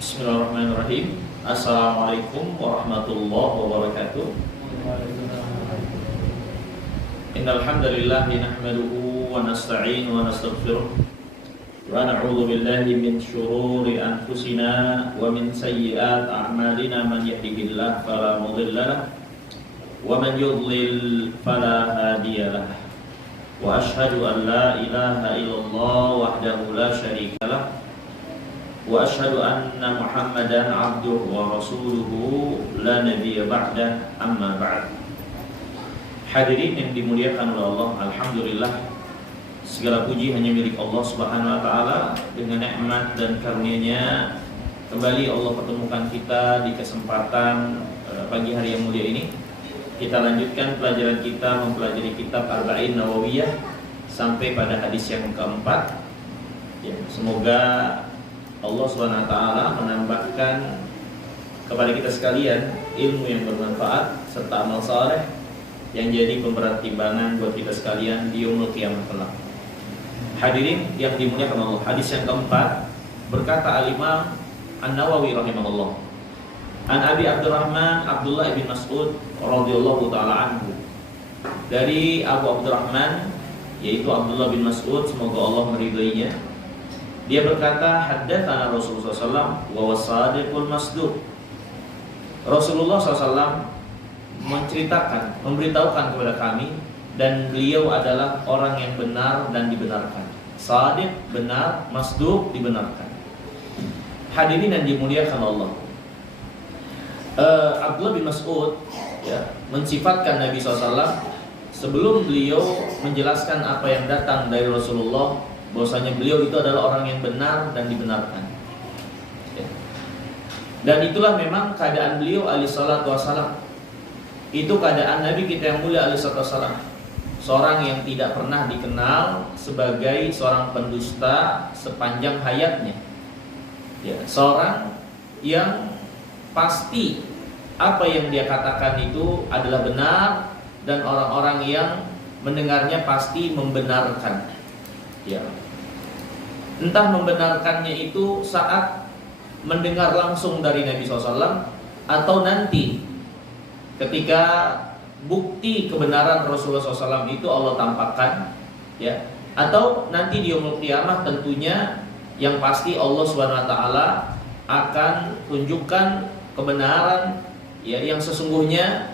Bismillahirrahmanirrahim. Assalamualaikum warahmatullahi wabarakatuh. Innal hamdalillah nahmaduhu wa nasta'inu wa nastaghfiruh wa na'udzu billahi min shururi anfusina wa min sayyiati a'malina. Man yahdihillahu fala mudilla lahu wa man yudlil fala hadiya lahu. Wa asyhadu an la ilaha illallah wahdahu la syarika lahu wa asyhadu anna Muhammadan abduhu wa rasuluhu la nabiyya ba'dah, amma ba'd. Hadirin yang dimuliakan oleh Allah, alhamdulillah segala puji hanya milik Allah Subhanahu wa taala. Dengan nikmat dan karunia-Nya kembali Allah pertemukan kita di kesempatan pagi hari yang mulia ini. Kita lanjutkan pelajaran kita mempelajari kitab Arba'in Nawawiyah sampai pada hadis yang keempat. Ya, semoga Allah SWT menambahkan kepada kita sekalian ilmu yang bermanfaat serta amal saleh yang jadi pemberat timbangan buat kita sekalian di yaumul qiyamah kelak. Hadirin yang dimuliakan Allah, hadis yang keempat berkata Al-Imam An-Nawawi rahimahullah, An Abi Abdurrahman Abdullah bin Mas'ud radhiyallahu taala anhu, dari Abu Abdurrahman yaitu Abdullah bin Mas'ud, semoga Allah meridainya. Dia berkata, haddatsana Rasulullah SAW wa wasadiqul masduq. Rasulullah SAW menceritakan, memberitahukan kepada kami, dan beliau adalah orang yang benar dan dibenarkan. Shadiq benar, masduq dibenarkan. Hadirin yang dimuliakan Allah, Abdullah bin Mas'ud ya, mensifatkan Nabi SAW sebelum beliau menjelaskan apa yang datang dari Rasulullah, bahwasanya beliau itu adalah orang yang benar dan dibenarkan. Dan itulah memang keadaan beliau alaihi salatu wassalam. Itu keadaan Nabi kita yang mulia alaihi salatu wassalam, seorang yang tidak pernah dikenal sebagai seorang pendusta sepanjang hayatnya. Ya, seorang yang pasti apa yang dia katakan itu adalah benar, dan orang-orang yang mendengarnya pasti membenarkan. Ya, entah membenarkannya itu saat mendengar langsung dari Nabi SAW, atau nanti ketika bukti kebenaran Rasulullah SAW itu Allah tampakkan, ya, atau nanti di yaumul qiyamah tentunya yang pasti Allah SWT akan tunjukkan kebenaran ya yang sesungguhnya,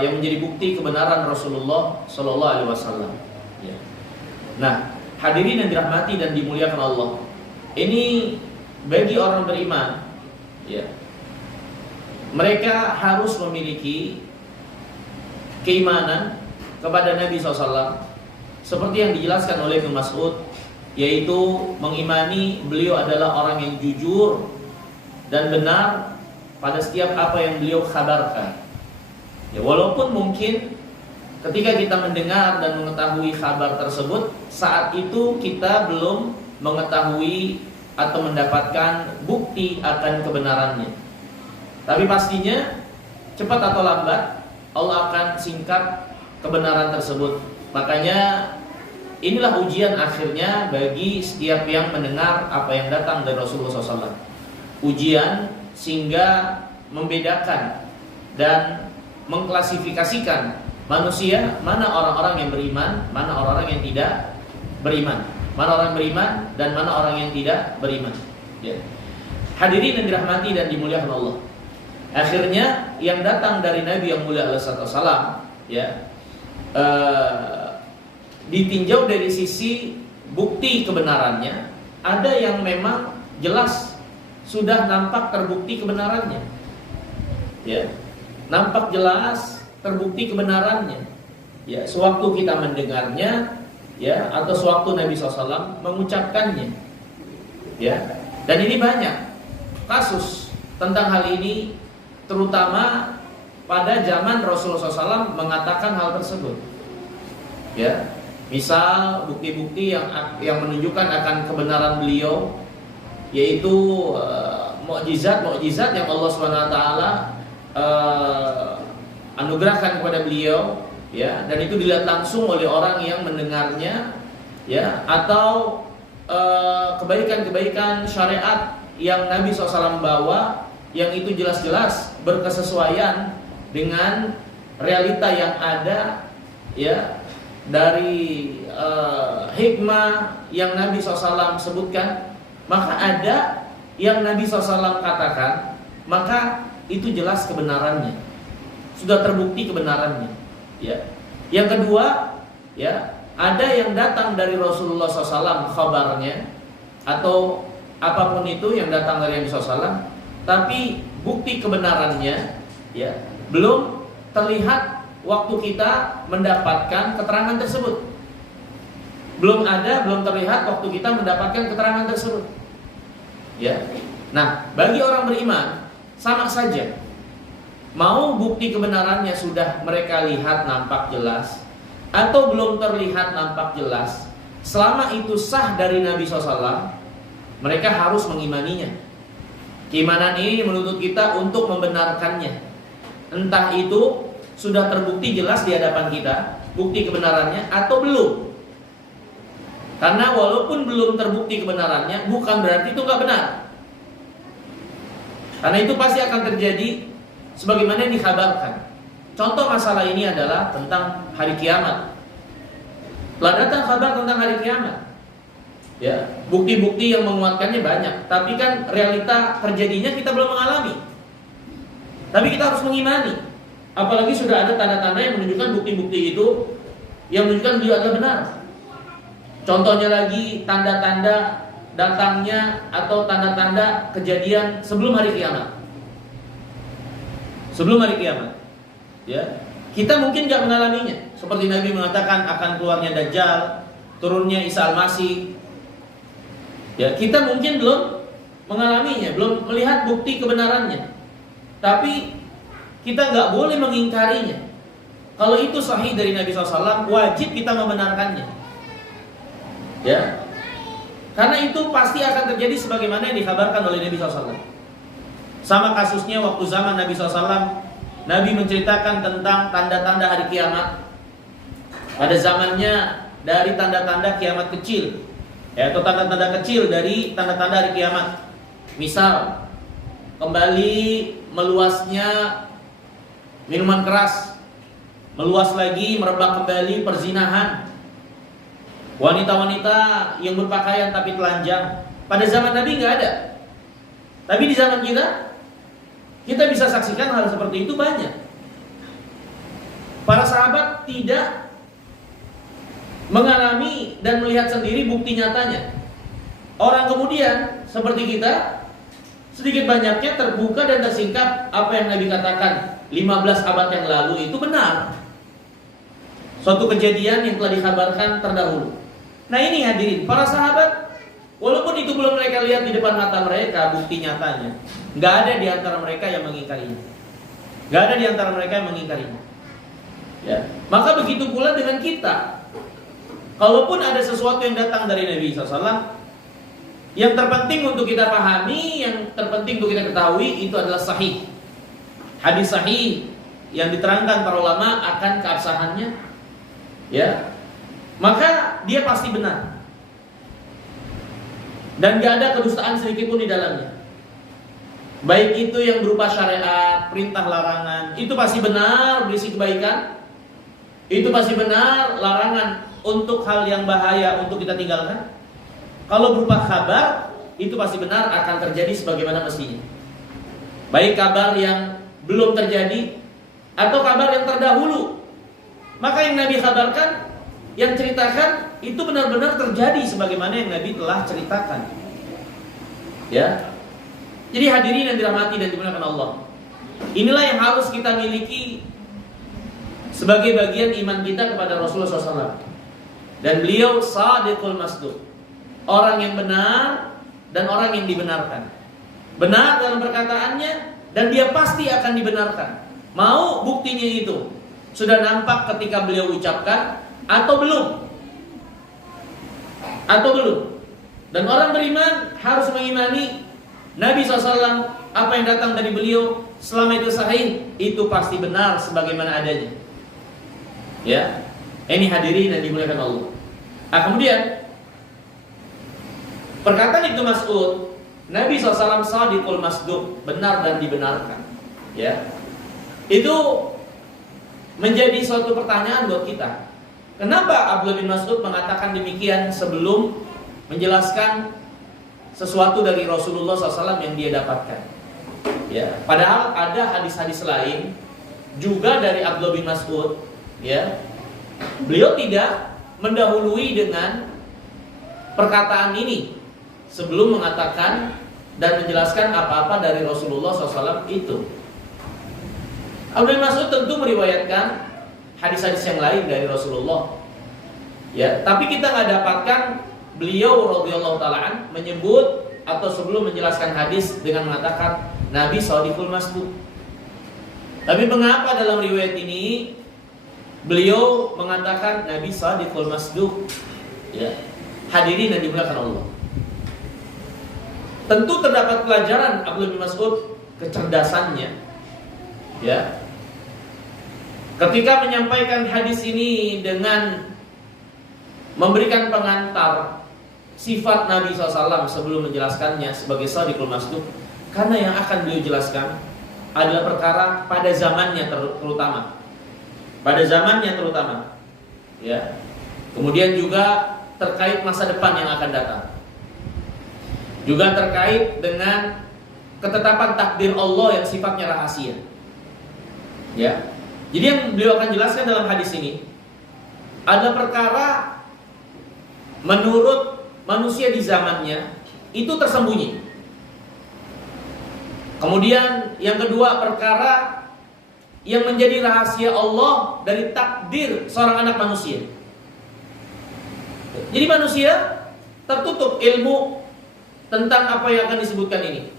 yang menjadi bukti kebenaran Rasulullah SAW. Ya. Nah, hadirin yang dirahmati dan dimuliakan Allah, ini bagi orang beriman, ya, mereka harus memiliki keimanan kepada Nabi SAW seperti yang dijelaskan oleh Ibnu Mas'ud, yaitu mengimani beliau adalah orang yang jujur dan benar pada setiap apa yang beliau kabarkan. Ya, walaupun mungkin ketika kita mendengar dan mengetahui kabar tersebut, saat itu kita belum mengetahui atau mendapatkan bukti akan kebenarannya. Tapi pastinya cepat atau lambat Allah akan singkat kebenaran tersebut. Makanya inilah ujian akhirnya bagi setiap yang mendengar apa yang datang dari Rasulullah SAW. Ujian sehingga membedakan dan mengklasifikasikan manusia, mana orang-orang yang beriman, mana orang-orang yang tidak beriman, mana orang beriman dan mana orang yang tidak beriman. Ya. Hadirin yang dirahmati dan dimuliakan Allah, akhirnya yang datang dari Nabi yang mulia alaihi wasallam, ya, ditinjau dari sisi bukti kebenarannya. Ada yang memang jelas sudah nampak terbukti kebenarannya, ya, nampak jelas terbukti kebenarannya, ya, sewaktu kita mendengarnya, ya, atau sewaktu Nabi SAW mengucapkannya, ya. Dan ini banyak kasus tentang hal ini, terutama pada zaman Rasulullah SAW mengatakan hal tersebut, ya. Misal bukti-bukti yang menunjukkan akan kebenaran beliau, yaitu mukjizat yang Allah SWT anugerahkan kepada beliau, ya, dan itu dilihat langsung oleh orang yang mendengarnya, ya, atau kebaikan-kebaikan syariat yang Nabi SAW bawa, yang itu jelas-jelas berkesesuaian dengan realita yang ada, ya, dari hikmah yang Nabi SAW sebutkan, maka ada yang Nabi SAW katakan, maka itu jelas kebenarannya, sudah terbukti kebenarannya, ya. Yang kedua, ya, ada yang datang dari Rasulullah SAW kabarnya atau apapun itu yang datang dari Nabi SAW, tapi bukti kebenarannya, ya, belum terlihat waktu kita mendapatkan keterangan tersebut. Belum terlihat waktu kita mendapatkan keterangan tersebut. Ya. Nah, bagi orang beriman sama saja. Mau bukti kebenarannya sudah mereka lihat nampak jelas atau belum terlihat nampak jelas, selama itu sah dari Nabi SAW, mereka harus mengimaninya. Keimanan ini menuntut kita untuk membenarkannya. Entah itu sudah terbukti jelas di hadapan kita, bukti kebenarannya, atau belum. Karena walaupun belum terbukti kebenarannya, bukan berarti itu nggak benar. Karena itu pasti akan terjadi sebagaimana yang dikabarkan. Contoh masalah ini adalah tentang hari kiamat. Telah datang kabar tentang hari kiamat. Ya, bukti-bukti yang menguatkannya banyak, tapi kan realita terjadinya kita belum mengalami. Tapi kita harus mengimani. Apalagi sudah ada tanda-tanda yang menunjukkan bukti-bukti itu yang menunjukkan beliau adalah benar. Contohnya lagi tanda-tanda datangnya atau tanda-tanda kejadian sebelum hari kiamat. Sebelum hari kiamat, ya, kita mungkin nggak mengalaminya. Seperti Nabi mengatakan akan keluarnya Dajjal, turunnya Isa Al-Masih. Ya, kita mungkin belum mengalaminya, belum melihat bukti kebenarannya. Tapi kita nggak boleh mengingkarinya. Kalau itu sahih dari Nabi SAW, wajib kita membenarkannya. Ya, karena itu pasti akan terjadi sebagaimana yang dikabarkan oleh Nabi SAW. Sama kasusnya waktu zaman Nabi SAW, Nabi menceritakan tentang tanda-tanda hari kiamat. Pada zamannya dari tanda-tanda kiamat kecil, ya, atau tanda-tanda kecil dari tanda-tanda hari kiamat. Misal, kembali meluasnya minuman keras, meluas lagi, merebak kembali perzinahan, wanita-wanita yang berpakaian tapi telanjang. Pada zaman Nabi nggak ada. Tapi di zaman kita bisa saksikan hal seperti itu banyak. Para sahabat tidak mengalami dan melihat sendiri bukti nyatanya. Orang kemudian seperti kita, sedikit banyaknya terbuka dan tersingkap apa yang Nabi katakan 15 abad yang lalu itu benar. Suatu kejadian yang telah dikabarkan terdahulu. Nah ini hadirin, para sahabat, walaupun itu belum mereka lihat di depan mata mereka bukti nyatanya, nggak ada di antara mereka yang mengingkarinya. Nggak ada di antara mereka yang mengingkarinya. Ya. Maka begitu pula dengan kita. Kalaupun ada sesuatu yang datang dari Nabi SAW, yang terpenting untuk kita pahami, yang terpenting untuk kita ketahui itu adalah sahih. Hadis sahih yang diterangkan para ulama akan keabsahannya, ya, maka dia pasti benar. Dan gak ada kedustaan sedikit pun di dalamnya. Baik itu yang berupa syariat, perintah larangan, itu pasti benar berisi kebaikan. Itu pasti benar larangan untuk hal yang bahaya untuk kita tinggalkan. Kalau berupa kabar, itu pasti benar akan terjadi sebagaimana mestinya. Baik kabar yang belum terjadi atau kabar yang terdahulu. Maka yang Nabi kabarkan, yang ceritakan itu benar-benar terjadi sebagaimana yang Nabi telah ceritakan. Ya. Jadi hadirin yang dirahmati dan dimuliakan Allah, inilah yang harus kita miliki sebagai bagian iman kita kepada Rasulullah SAW. Dan beliau Shadiqul Masduq, orang yang benar dan orang yang dibenarkan. Benar dalam perkataannya dan dia pasti akan dibenarkan. Mau buktinya itu sudah nampak ketika beliau ucapkan atau belum? Atau belum? Dan orang beriman harus mengimani Nabi SAW, apa yang datang dari beliau selama itu sahih, itu pasti benar sebagaimana adanya. Ya, ini hadirin yang dimuliakan Allah. Kemudian perkataan Ibnu Mas'ud Nabi SAW shadiqul masduq, benar dan dibenarkan. Ya, itu menjadi suatu pertanyaan buat kita. Kenapa Abdullah bin Mas'ud mengatakan demikian sebelum menjelaskan sesuatu dari Rasulullah SAW yang dia dapatkan? Ya, padahal ada hadis-hadis lain juga dari Abdullah bin Mas'ud. Ya, beliau tidak mendahului dengan perkataan ini sebelum mengatakan dan menjelaskan apa-apa dari Rasulullah SAW itu. Abdullah bin Mas'ud tentu meriwayatkan hadis-hadis yang lain dari Rasulullah. Ya, tapi kita nggak dapatkan beliau radhiyallahu ta'ala menyebut atau sebelum menjelaskan hadis dengan mengatakan Nabi shadiqul masduq. Tapi mengapa dalam riwayat ini beliau mengatakan Nabi shadiqul masduq? Ya, hadirin yang dimuliakan Allah. Tentu terdapat pelajaran Abdullah bin Mas'ud, kecerdasannya. Ya. Ketika menyampaikan hadis ini dengan memberikan pengantar sifat Nabi SAW sebelum menjelaskannya sebagai shadiqul masduq, karena yang akan beliau jelaskan adalah perkara pada zamannya terutama. Pada zamannya terutama. Ya. Kemudian juga terkait masa depan yang akan datang. Juga terkait dengan ketetapan takdir Allah yang sifatnya rahasia. Ya. Jadi yang beliau akan jelaskan dalam hadis ini adalah perkara menurut manusia di zamannya itu tersembunyi. Kemudian yang kedua, perkara yang menjadi rahasia Allah dari takdir seorang anak manusia. Jadi manusia tertutup ilmu tentang apa yang akan disebutkan ini.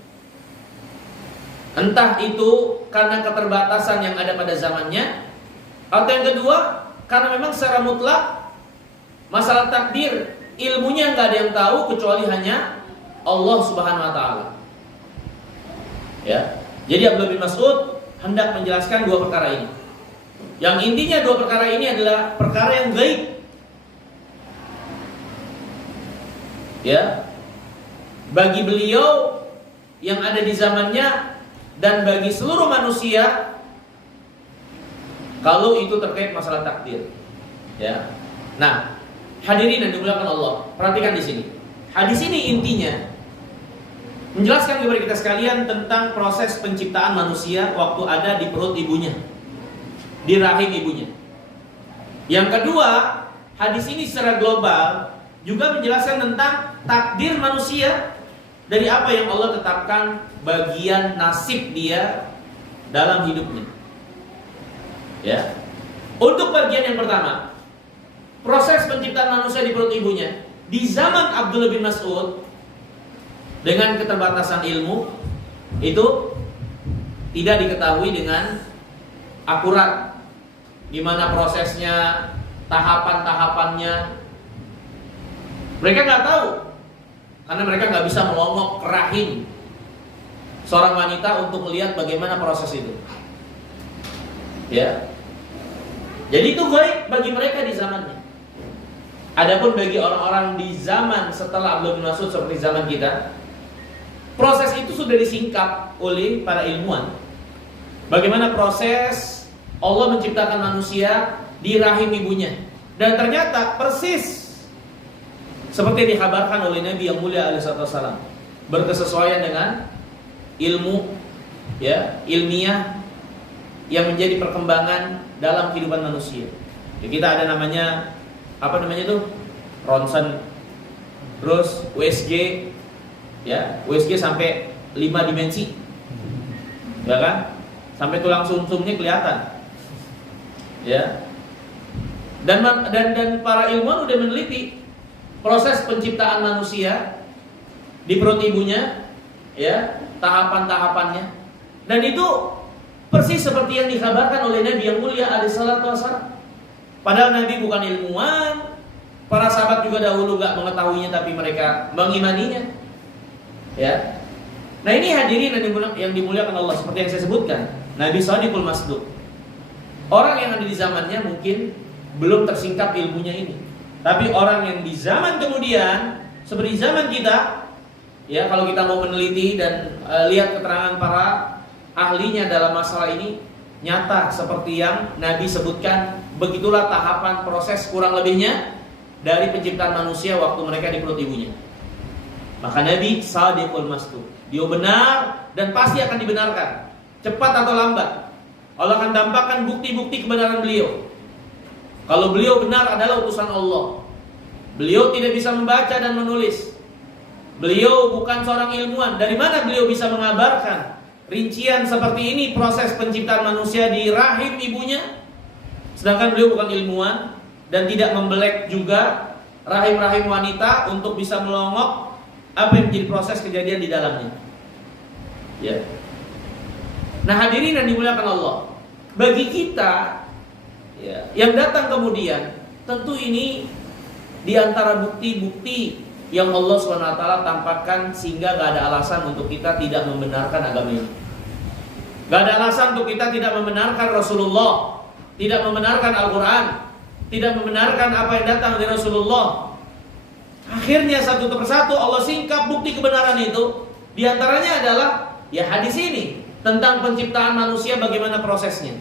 Entah itu karena keterbatasan yang ada pada zamannya, atau yang kedua karena memang secara mutlak masalah takdir ilmunya nggak ada yang tahu kecuali hanya Allah Subhanahu Wa Taala. Ya, jadi Abdullah bin Mas'ud hendak menjelaskan dua perkara ini. Yang intinya dua perkara ini adalah perkara yang gaib. Ya, bagi beliau yang ada di zamannya dan bagi seluruh manusia kalau itu terkait masalah takdir. Ya. Nah, hadirin yang dimuliakan Allah, perhatikan di sini. Hadis ini intinya menjelaskan kepada kita sekalian tentang proses penciptaan manusia waktu ada di perut ibunya, di rahim ibunya. Yang kedua, hadis ini secara global juga menjelaskan tentang takdir manusia dari apa yang Allah tetapkan bagian nasib dia dalam hidupnya. Ya. Untuk bagian yang pertama, proses penciptaan manusia di perut ibunya di zaman Abdullah bin Mas'ud dengan keterbatasan ilmu itu tidak diketahui dengan akurat gimana prosesnya, tahapan-tahapannya. Mereka nggak tahu karena mereka nggak bisa melongok ke rahim seorang wanita untuk melihat bagaimana proses itu. Ya. Jadi itu gaib bagi mereka di zamannya. Adapun bagi orang-orang di zaman setelah Abdullah bin Mas'ud seperti zaman kita, proses itu sudah disingkap oleh para ilmuwan. Bagaimana proses Allah menciptakan manusia di rahim ibunya. Dan ternyata persis seperti yang dikabarkan oleh Nabi yang mulia alaihi wasallam, berkesesuaian dengan ilmu, ya, ilmiah yang menjadi perkembangan dalam kehidupan manusia. Ya, kita ada namanya apa namanya itu? Ronsen, terus USG, ya, USG sampai 5 dimensi. Ya kan? Sampai tulang sumsumnya kelihatan. Ya. Dan para ilmuwan udah meneliti proses penciptaan manusia di perut ibunya, ya, tahapan-tahapannya. Dan itu persis seperti yang dikabarkan oleh Nabi yang mulia alaihi salatu wasallam. Padahal Nabi bukan ilmuwan, para sahabat juga dahulu gak mengetahuinya tapi mereka mengimaninya. Ya. Nah, ini hadirin yang dimuliakan Allah, seperti yang saya sebutkan, Nabi shadiqul masduq. Orang yang ada di zamannya mungkin belum tersingkap ilmunya ini. Tapi orang yang di zaman kemudian seperti zaman kita Ya, kalau kita mau meneliti dan lihat keterangan para ahlinya dalam masalah ini, nyata seperti yang Nabi sebutkan, begitulah tahapan proses kurang lebihnya dari penciptaan manusia waktu mereka di perut ibunya. Maka Nabi Shadiqul Masduq, dia benar dan pasti akan dibenarkan, cepat atau lambat. Allah akan tampakkan bukti-bukti kebenaran beliau. Kalau beliau benar adalah utusan Allah, beliau tidak bisa membaca dan menulis, beliau bukan seorang ilmuwan. Dari mana beliau bisa mengabarkan rincian seperti ini proses penciptaan manusia di rahim ibunya? Sedangkan beliau bukan ilmuwan dan tidak membelek juga rahim-rahim wanita untuk bisa melongok apa yang menjadi proses kejadian di dalamnya. Ya. Nah, hadirin yang dimuliakan Allah, bagi kita ya, yang datang kemudian, tentu ini di antara bukti-bukti yang Allah SWT tampakkan sehingga gak ada alasan untuk kita tidak membenarkan agama ini. Gak ada alasan untuk kita tidak membenarkan Rasulullah, tidak membenarkan Al-Quran, tidak membenarkan apa yang datang dari Rasulullah. Akhirnya satu persatu Allah singkap bukti kebenaran itu. Di antaranya adalah ya hadis ini tentang penciptaan manusia, bagaimana prosesnya.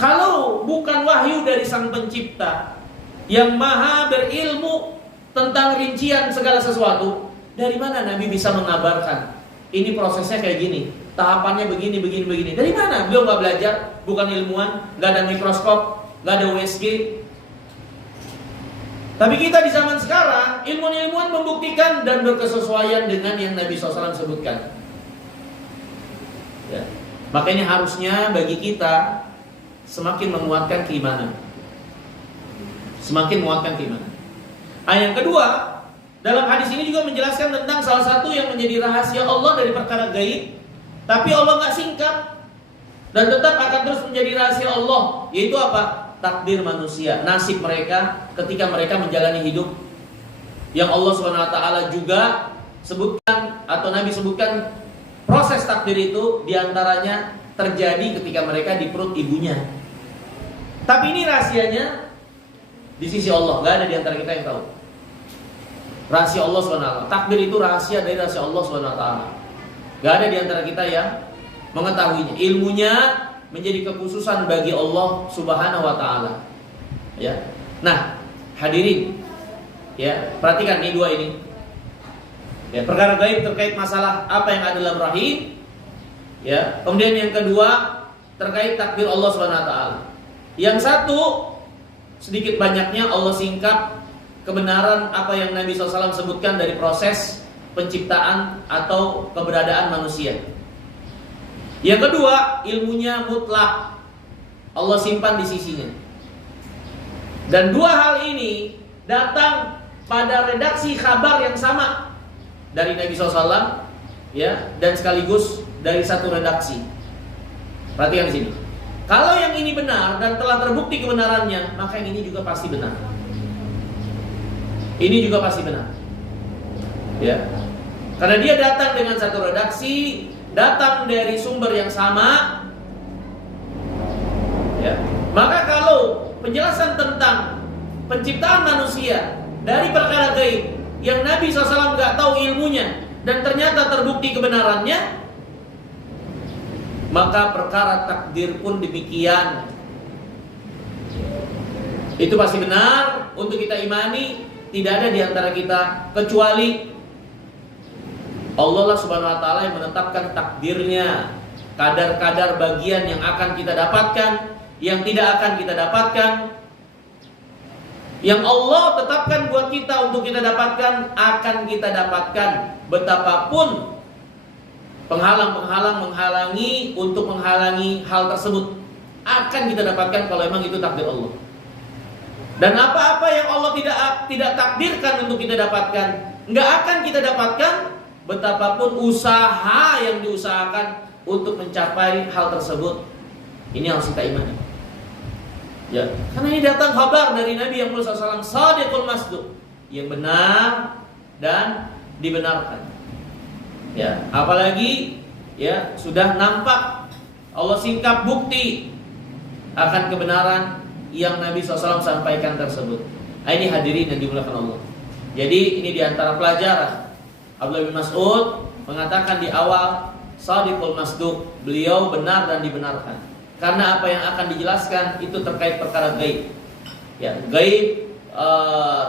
Kalau bukan wahyu dari Sang Pencipta yang maha berilmu tentang rincian segala sesuatu, dari mana Nabi bisa mengabarkan ini prosesnya kayak gini, tahapannya begini. Dari mana? Beliau gak belajar, bukan ilmuwan, gak ada mikroskop, gak ada USG. Tapi kita di zaman sekarang, ilmuwan-ilmuwan membuktikan dan berkesesuaian dengan yang Nabi SAW sebutkan. Ya. Makanya harusnya bagi kita semakin menguatkan keimanan. Semakin menguatkan keimanan. Yang kedua, dalam hadis ini juga menjelaskan tentang salah satu yang menjadi rahasia Allah dari perkara gaib, tapi Allah gak singkap dan tetap akan terus menjadi rahasia Allah, yaitu apa? Takdir manusia, nasib mereka ketika mereka menjalani hidup, yang Allah SWT juga sebutkan atau Nabi sebutkan proses takdir itu diantaranya terjadi ketika mereka di perut ibunya. Tapi ini rahasianya di sisi Allah, gak ada di antara kita yang tahu. Rahasia Allah SWT, takdir itu rahasia dari rahasia Allah SWT. Gak ada di antara kita yang mengetahuinya. Ilmunya menjadi kekhususan bagi Allah Subhanahu wa taala. Ya. Nah, hadirin, ya, perhatikan ini dua ini. Ya, perkara gaib terkait masalah apa yang ada dalam rahim. Ya, kemudian yang kedua terkait takdir Allah Subhanahu wa taala. Yang satu sedikit banyaknya Allah singkap kebenaran apa yang Nabi SAW sebutkan dari proses penciptaan atau keberadaan manusia. Yang kedua, ilmunya mutlak, Allah simpan di sisinya. Dan dua hal ini datang pada redaksi kabar yang sama dari Nabi SAW, ya, dan sekaligus dari satu redaksi. Perhatikan di sini. Kalau yang ini benar dan telah terbukti kebenarannya, maka yang ini juga pasti benar. Ini juga pasti benar. Ya. Karena dia datang dengan satu redaksi, datang dari sumber yang sama. Ya. Maka kalau penjelasan tentang penciptaan manusia dari perkara gaib yang Nabi SAW gak tahu ilmunya dan ternyata terbukti kebenarannya, maka perkara takdir pun demikian. Itu pasti benar untuk kita imani. Tidak ada di antara kita kecuali Allah lah Subhanahu wa taala yang menetapkan takdirnya, kadar-kadar bagian yang akan kita dapatkan, yang tidak akan kita dapatkan. Yang Allah tetapkan buat kita untuk kita dapatkan, akan kita dapatkan. Betapapun penghalang-penghalang menghalangi untuk menghalangi hal tersebut, akan kita dapatkan kalau memang itu takdir Allah. Dan apa-apa yang Allah tidak takdirkan untuk kita dapatkan, nggak akan kita dapatkan. Betapapun usaha yang diusahakan untuk mencapai hal tersebut, ini harus kita imani. Ya, karena ini datang kabar dari Nabi yang mulia SAW, Shadiqul Masduq, yang benar dan dibenarkan. Ya, apalagi ya sudah nampak Allah singkap bukti akan kebenaran yang Nabi SAW sampaikan tersebut. Ini hadirin yang dimuliakan Allah. Jadi ini diantara pelajaran. Abdullah bin Mas'ud mengatakan di awal, Shadiqul Masduq, beliau benar dan dibenarkan. Karena apa yang akan dijelaskan itu terkait perkara gaib. Ya, gaib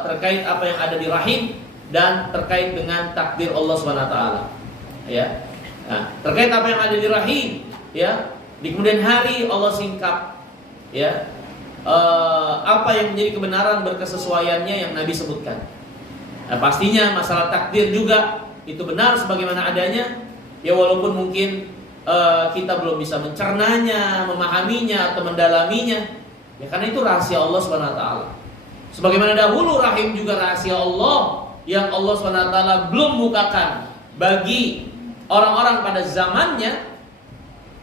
terkait apa yang ada di rahim dan terkait dengan takdir Allah SWT. Ya. Nah, terkait apa yang ada di rahim, ya, di kemudian hari Allah singkap, ya, apa yang menjadi kebenaran berkesesuaiannya yang Nabi sebutkan. Nah, pastinya masalah takdir juga itu benar sebagaimana adanya, ya, walaupun mungkin kita belum bisa mencernanya, memahaminya atau mendalaminya, ya, karena itu rahasia Allah SWT. Sebagaimana dahulu rahim juga rahasia Allah yang Allah SWT belum bukakan bagi orang-orang pada zamannya,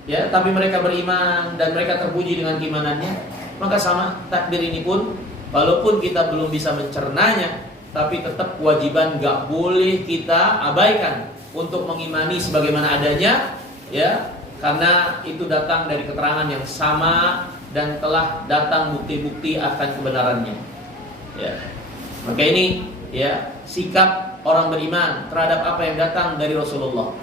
ya, tapi mereka beriman dan mereka terpuji dengan keimanannya. Maka sama takdir ini pun, walaupun kita belum bisa mencernanya, tapi tetap kewajiban gak boleh kita abaikan untuk mengimani sebagaimana adanya, ya, karena itu datang dari keterangan yang sama dan telah datang bukti-bukti akan kebenarannya. Ya, maka ini, ya, sikap orang beriman terhadap apa yang datang dari Rasulullah.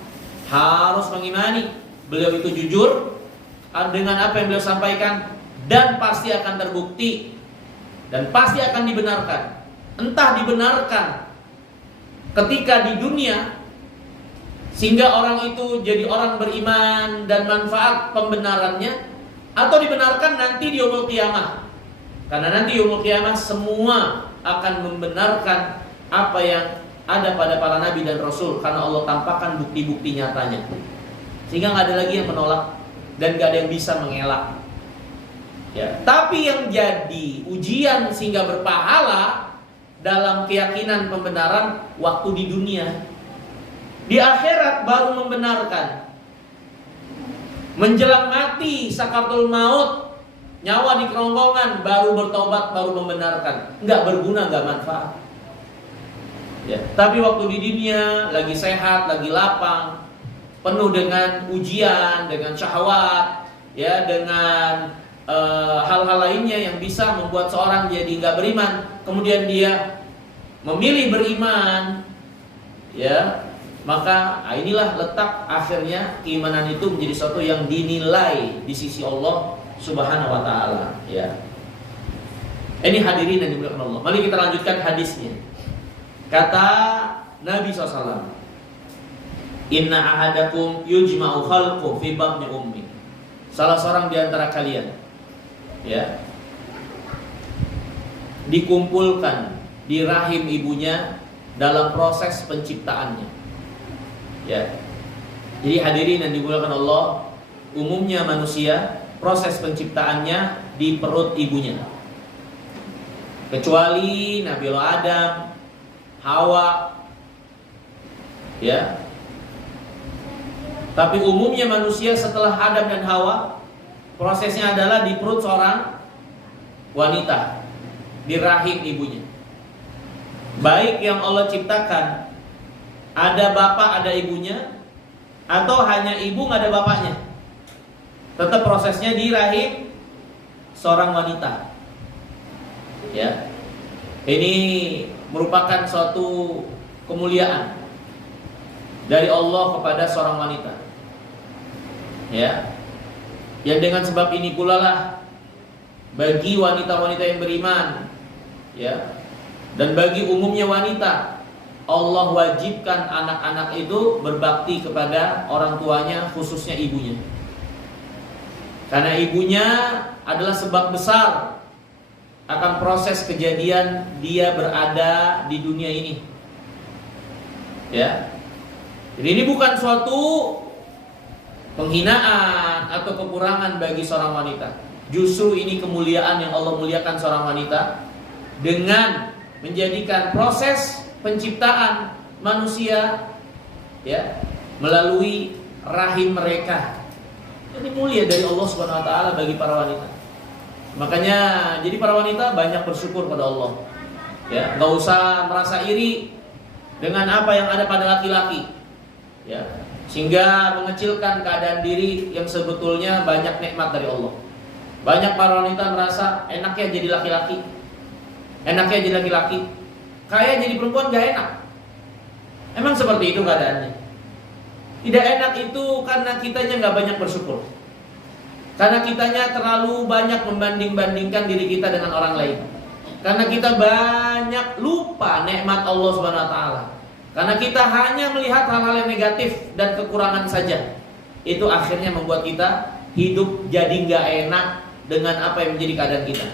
Harus mengimani beliau itu jujur dengan apa yang beliau sampaikan, dan pasti akan terbukti dan pasti akan dibenarkan. Entah dibenarkan ketika di dunia sehingga orang itu jadi orang beriman dan manfaat pembenarannya, atau dibenarkan nanti di yaumul qiyamah. Karena nanti yaumul qiyamah semua akan membenarkan apa yang ada pada para nabi dan rasul, karena Allah tampakkan bukti-bukti nyatanya. Sehingga nggak ada lagi yang menolak dan nggak ada yang bisa mengelak. Ya, tapi yang jadi ujian sehingga berpahala dalam keyakinan pembenaran waktu di dunia. Di akhirat baru membenarkan. Menjelang mati, sakaratul maut, nyawa di kerongkongan, baru bertobat, baru membenarkan. Nggak berguna, nggak manfaat. Ya, tapi waktu di dunia lagi sehat, lagi lapang, penuh dengan ujian, dengan syahwat, ya, dengan hal-hal lainnya yang bisa membuat seorang jadi nggak beriman, kemudian dia memilih beriman, ya, maka inilah letak akhirnya keimanan itu menjadi sesuatu yang dinilai di sisi Allah Subhanahu wa taala, ya. Ini hadirin yang dimuliakan Allah. Mari kita lanjutkan hadisnya. Kata Nabi SAW, Inna ahadakum yujma'u khalqu fi batni ummi. Salah seorang di antara kalian, ya, dikumpulkan di rahim ibunya dalam proses penciptaannya. Ya. Jadi hadirin yang dimuliakan Allah, umumnya manusia proses penciptaannya di perut ibunya. Kecuali Nabi Allah Adam, Hawa, ya. Tapi umumnya manusia setelah Adam dan Hawa, prosesnya adalah di perut seorang wanita, di rahim ibunya. Baik yang Allah ciptakan ada bapak ada ibunya, atau hanya ibu nggak ada bapaknya, tetap prosesnya di rahim seorang wanita. Ya, ini merupakan suatu kemuliaan dari Allah kepada seorang wanita. Ya, yang dengan sebab ini pula lah bagi wanita-wanita yang beriman, ya, dan bagi umumnya wanita, Allah wajibkan anak-anak itu berbakti kepada orang tuanya, khususnya ibunya. Karena ibunya adalah sebab besar akan proses kejadian dia berada di dunia ini. Ya. Jadi ini bukan suatu penghinaan atau kekurangan bagi seorang wanita. Justru ini kemuliaan yang Allah muliakan seorang wanita dengan menjadikan proses penciptaan manusia, ya, melalui rahim mereka. Ini mulia dari Allah Subhanahu wa taala bagi para wanita. Makanya jadi para wanita banyak bersyukur pada Allah. Ya, enggak usah merasa iri dengan apa yang ada pada laki-laki. Ya, sehingga mengecilkan keadaan diri yang sebetulnya banyak nikmat dari Allah. Banyak para wanita merasa enaknya jadi laki-laki. Enaknya jadi laki-laki. kaya jadi perempuan gak enak. Emang seperti itu keadaannya. Tidak enak itu karena kitanya gak banyak bersyukur. Karena kitanya terlalu banyak membanding-bandingkan diri kita dengan orang lain. Karena kita banyak lupa nikmat Allah Subhanahu wa taala. Karena kita hanya melihat hal-hal yang negatif dan kekurangan saja. Itu akhirnya membuat kita hidup jadi gak enak dengan apa yang menjadi keadaan kita.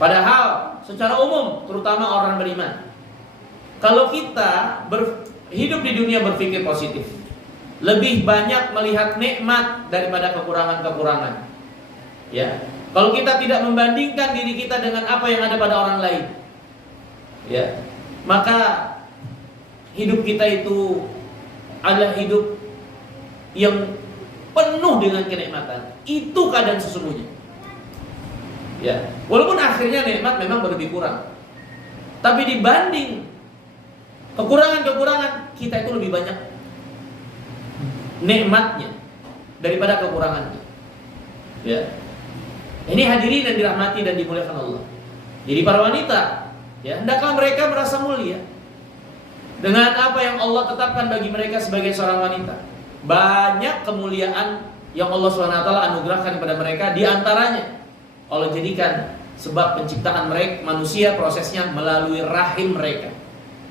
Padahal secara umum, terutama orang beriman, kalau kita hidup di dunia berpikir positif, lebih banyak melihat nikmat daripada kekurangan-kekurangan. Ya, kalau kita tidak membandingkan diri kita dengan apa yang ada pada orang lain, ya, maka hidup kita itu adalah hidup yang penuh dengan kenikmatan. Itu keadaan sesungguhnya. Ya, walaupun akhirnya nikmat memang lebih kurang, tapi dibanding kekurangan-kekurangan, kita itu lebih banyak nikmatnya daripada kekurangannya. Ya, ini hadirin yang dirahmati dan dimuliakan Allah. Jadi para wanita, ya, hendaklah mereka merasa mulia dengan apa yang Allah tetapkan bagi mereka sebagai seorang wanita. Banyak kemuliaan yang Allah SWT anugerahkan kepada mereka. Di antaranya Allah jadikan sebab penciptaan mereka, manusia prosesnya melalui rahim mereka.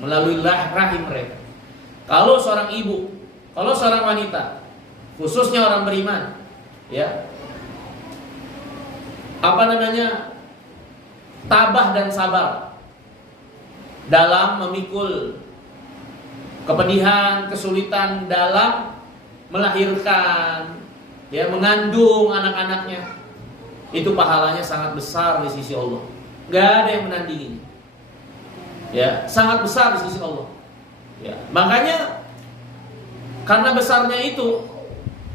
Melalui rahim mereka. Kalau seorang ibu, kalau seorang wanita, khususnya orang beriman, ya, tabah dan sabar dalam memikul kepedihan, kesulitan dalam melahirkan, ya, mengandung anak-anaknya, itu pahalanya sangat besar di sisi Allah. Gak ada yang menandinginya. Ya, sangat besar di sisi Allah. Ya, makanya karena besarnya itu,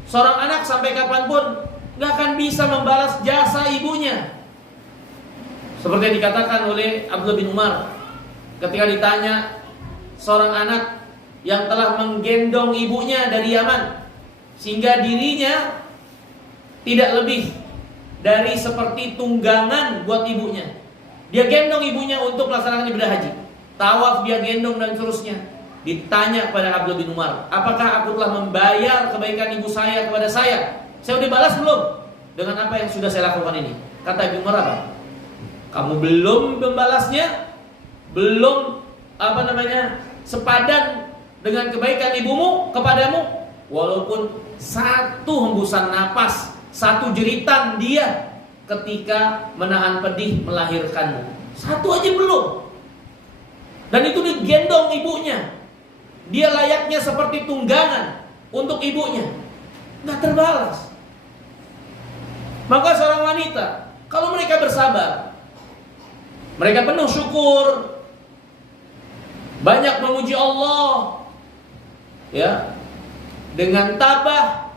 seorang anak sampai kapanpun gak akan bisa membalas jasa ibunya. Seperti yang dikatakan oleh Abdullah bin Umar ketika ditanya seorang anak yang telah menggendong ibunya dari Yaman, sehingga dirinya tidak lebih dari seperti tunggangan buat ibunya. Dia gendong ibunya untuk melaksanakan ibadah haji, tawaf dia gendong dan seterusnya. Ditanya kepada Abdullah bin Umar, apakah aku telah membayar kebaikan ibu saya kepada saya? Saya udah balas belum dengan apa yang sudah saya lakukan ini? Kata Ibnu Umar apa? Kamu belum membalasnya, belum sepadan dengan kebaikan ibumu kepadamu, walaupun satu hembusan napas, satu jeritan dia ketika menahan pedih melahirkanmu, satu aja belum. Dan itu digendong ibunya, dia layaknya seperti tunggangan untuk ibunya, nggak terbalas. Maka seorang wanita, kalau mereka bersabar, mereka penuh syukur, banyak memuji Allah, ya, dengan tabah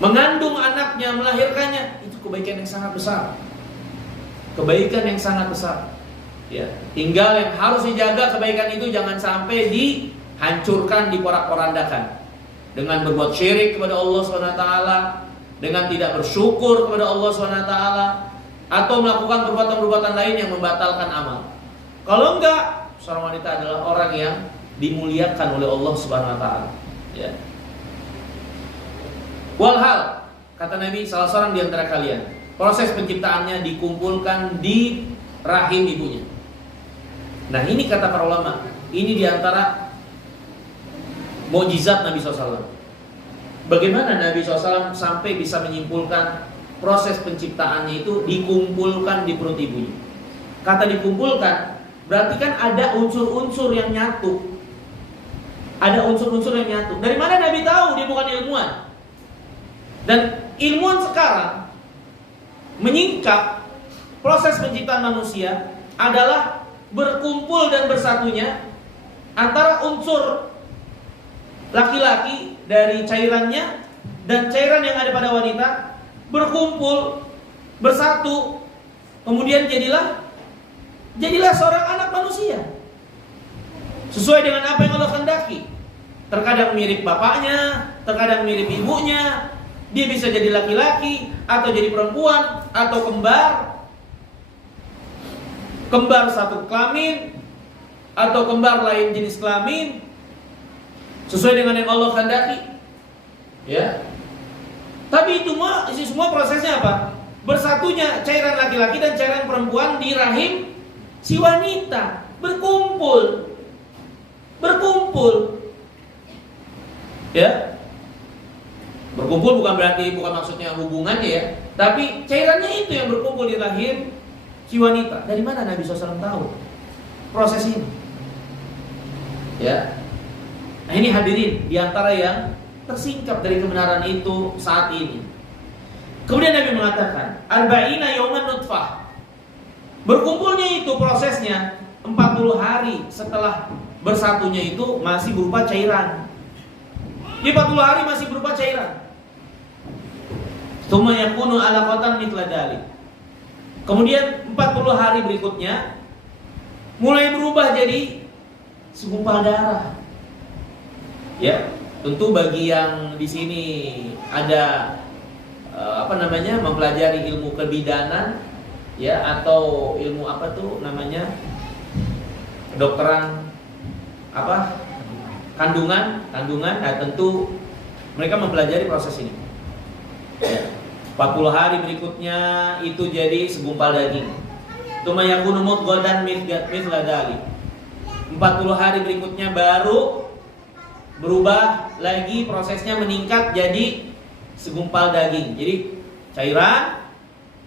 mengandung anaknya, melahirkannya, itu kebaikan yang sangat besar. Kebaikan yang sangat besar. Ya, tinggal yang harus dijaga kebaikan itu jangan sampai dihancurkan, diporak-porandakan dengan berbuat syirik kepada Allah SWT, dengan tidak bersyukur kepada Allah SWT, atau melakukan perbuatan-perbuatan lain yang membatalkan amal. Kalau enggak, seorang wanita adalah orang yang dimuliakan oleh Allah SWT. Ya. Walhal, kata Nabi, salah seorang di antara kalian, proses penciptaannya dikumpulkan di rahim ibunya. Nah, ini kata para ulama, ini di antara mukjizat Nabi SAW. Bagaimana Nabi SAW sampai bisa menyimpulkan proses penciptaannya itu dikumpulkan di perut ibunya? Kata dikumpulkan, berarti kan ada unsur-unsur yang nyatu. Ada unsur-unsur yang nyatu. Dari mana Nabi tahu dia bukan ilmuwan? Dan ilmuwan sekarang menyingkap proses penciptaan manusia adalah berkumpul dan bersatunya antara unsur laki-laki dari cairannya dan cairan yang ada pada wanita, berkumpul, bersatu, kemudian jadilah seorang anak manusia sesuai dengan apa yang Allah kehendaki. Terkadang mirip bapaknya, terkadang mirip ibunya. Dia bisa jadi laki-laki atau jadi perempuan atau kembar. kembar satu kelamin atau kembar lain jenis kelamin, sesuai dengan yang Allah kehendaki. Ya. Tapi itu semua prosesnya apa? Bersatunya cairan laki-laki dan cairan perempuan di rahim si wanita, berkumpul. Ya. Berkumpul bukan maksudnya hubungannya ya, tapi cairannya itu yang berkumpul di rahim si wanita. Dari mana Nabi SAW tahu proses ini? Ya. Nah, ini hadirin diantara yang tersingkap dari kebenaran itu saat ini. Kemudian Nabi mengatakan, arba'ina yauman nutfah. Berkumpulnya itu prosesnya 40 hari setelah bersatunya itu masih berupa cairan. Di 40 hari masih berupa cairan. Tsumma yakunu alaqatan mithla dzalik. Kemudian 40 hari berikutnya mulai berubah jadi segumpal darah. Ya, tentu bagi yang di sini ada mempelajari ilmu kebidanan ya, atau ilmu kedokteran kandungan, nah tentu mereka mempelajari proses ini. Ya. 40 hari berikutnya itu jadi segumpal daging. Tsumma yakunu mudghatan mithla dzalik. 40 hari berikutnya baru berubah lagi, prosesnya meningkat jadi segumpal daging. Jadi cairan,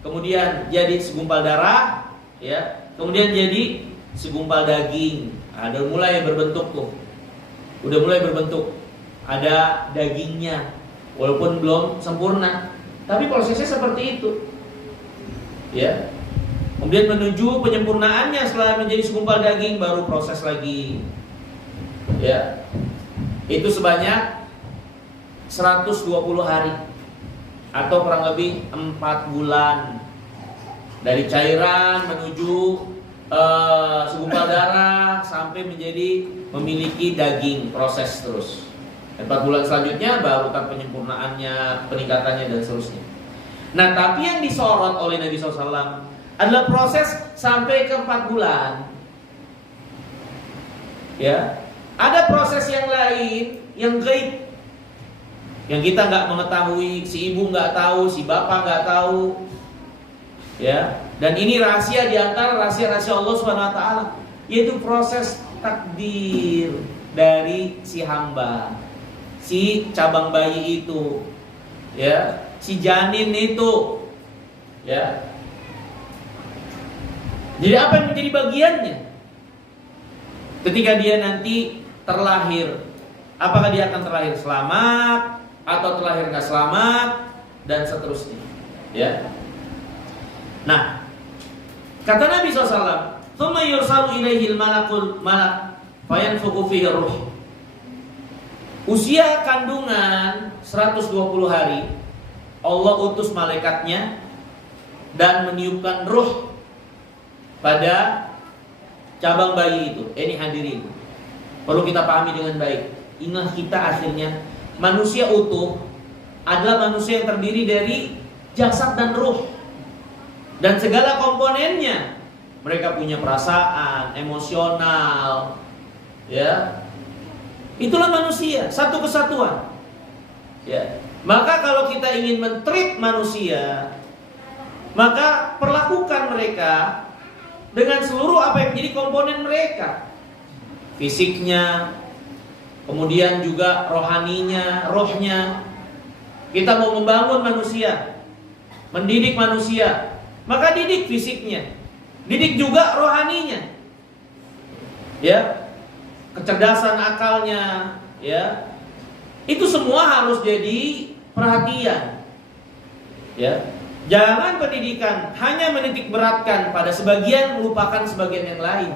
kemudian jadi segumpal darah, ya, kemudian jadi segumpal daging. Ada mulai berbentuk tuh. Udah mulai berbentuk. Ada dagingnya. Walaupun belum sempurna, tapi prosesnya seperti itu. Ya. Kemudian menuju penyempurnaannya setelah menjadi segumpal daging baru proses lagi. Ya. Itu sebanyak 120 hari atau kurang lebih 4 bulan. Dari cairan menuju segumpal darah sampai menjadi memiliki daging, proses terus. 4 bulan selanjutnya baru kan penyempurnaannya, peningkatannya dan seterusnya. Nah, tapi yang disorot oleh Nabi SAW adalah proses sampai ke 4 bulan. Ya, ada proses yang lain yang gaib, yang kita nggak mengetahui, si ibu nggak tahu, si bapak nggak tahu. Ya, dan ini rahasia di antara rahasia-rahasia Allah SWT, yaitu proses takdir dari si hamba, si cabang bayi itu, ya, si janin itu, ya. Jadi apa yang menjadi bagiannya ketika dia nanti terlahir? Apakah dia akan terlahir selamat atau terlahir nggak selamat dan seterusnya, ya. Nah, kata Nabi SAW, "Tsumma yursalu ilaihil malak fayanfukhu fihi ruh." Usia kandungan 120 hari, Allah utus malaikatnya dan meniupkan ruh pada cabang bayi itu. Ini hadirin, perlu kita pahami dengan baik. Ingat, kita akhirnya manusia utuh adalah manusia yang terdiri dari jasad dan ruh dan segala komponennya. Mereka punya perasaan, emosional, ya. Itulah manusia, satu kesatuan. Ya. Maka kalau kita ingin men-treat manusia, maka perlakukan mereka dengan seluruh apa yang menjadi komponen mereka. Fisiknya, kemudian juga rohaninya, rohnya. Kita mau membangun manusia, mendidik manusia, maka didik fisiknya, didik juga rohaninya. Ya. Kecerdasan akalnya, ya, itu semua harus jadi perhatian, ya. Jangan pendidikan hanya menitik beratkan pada sebagian, melupakan sebagian yang lain.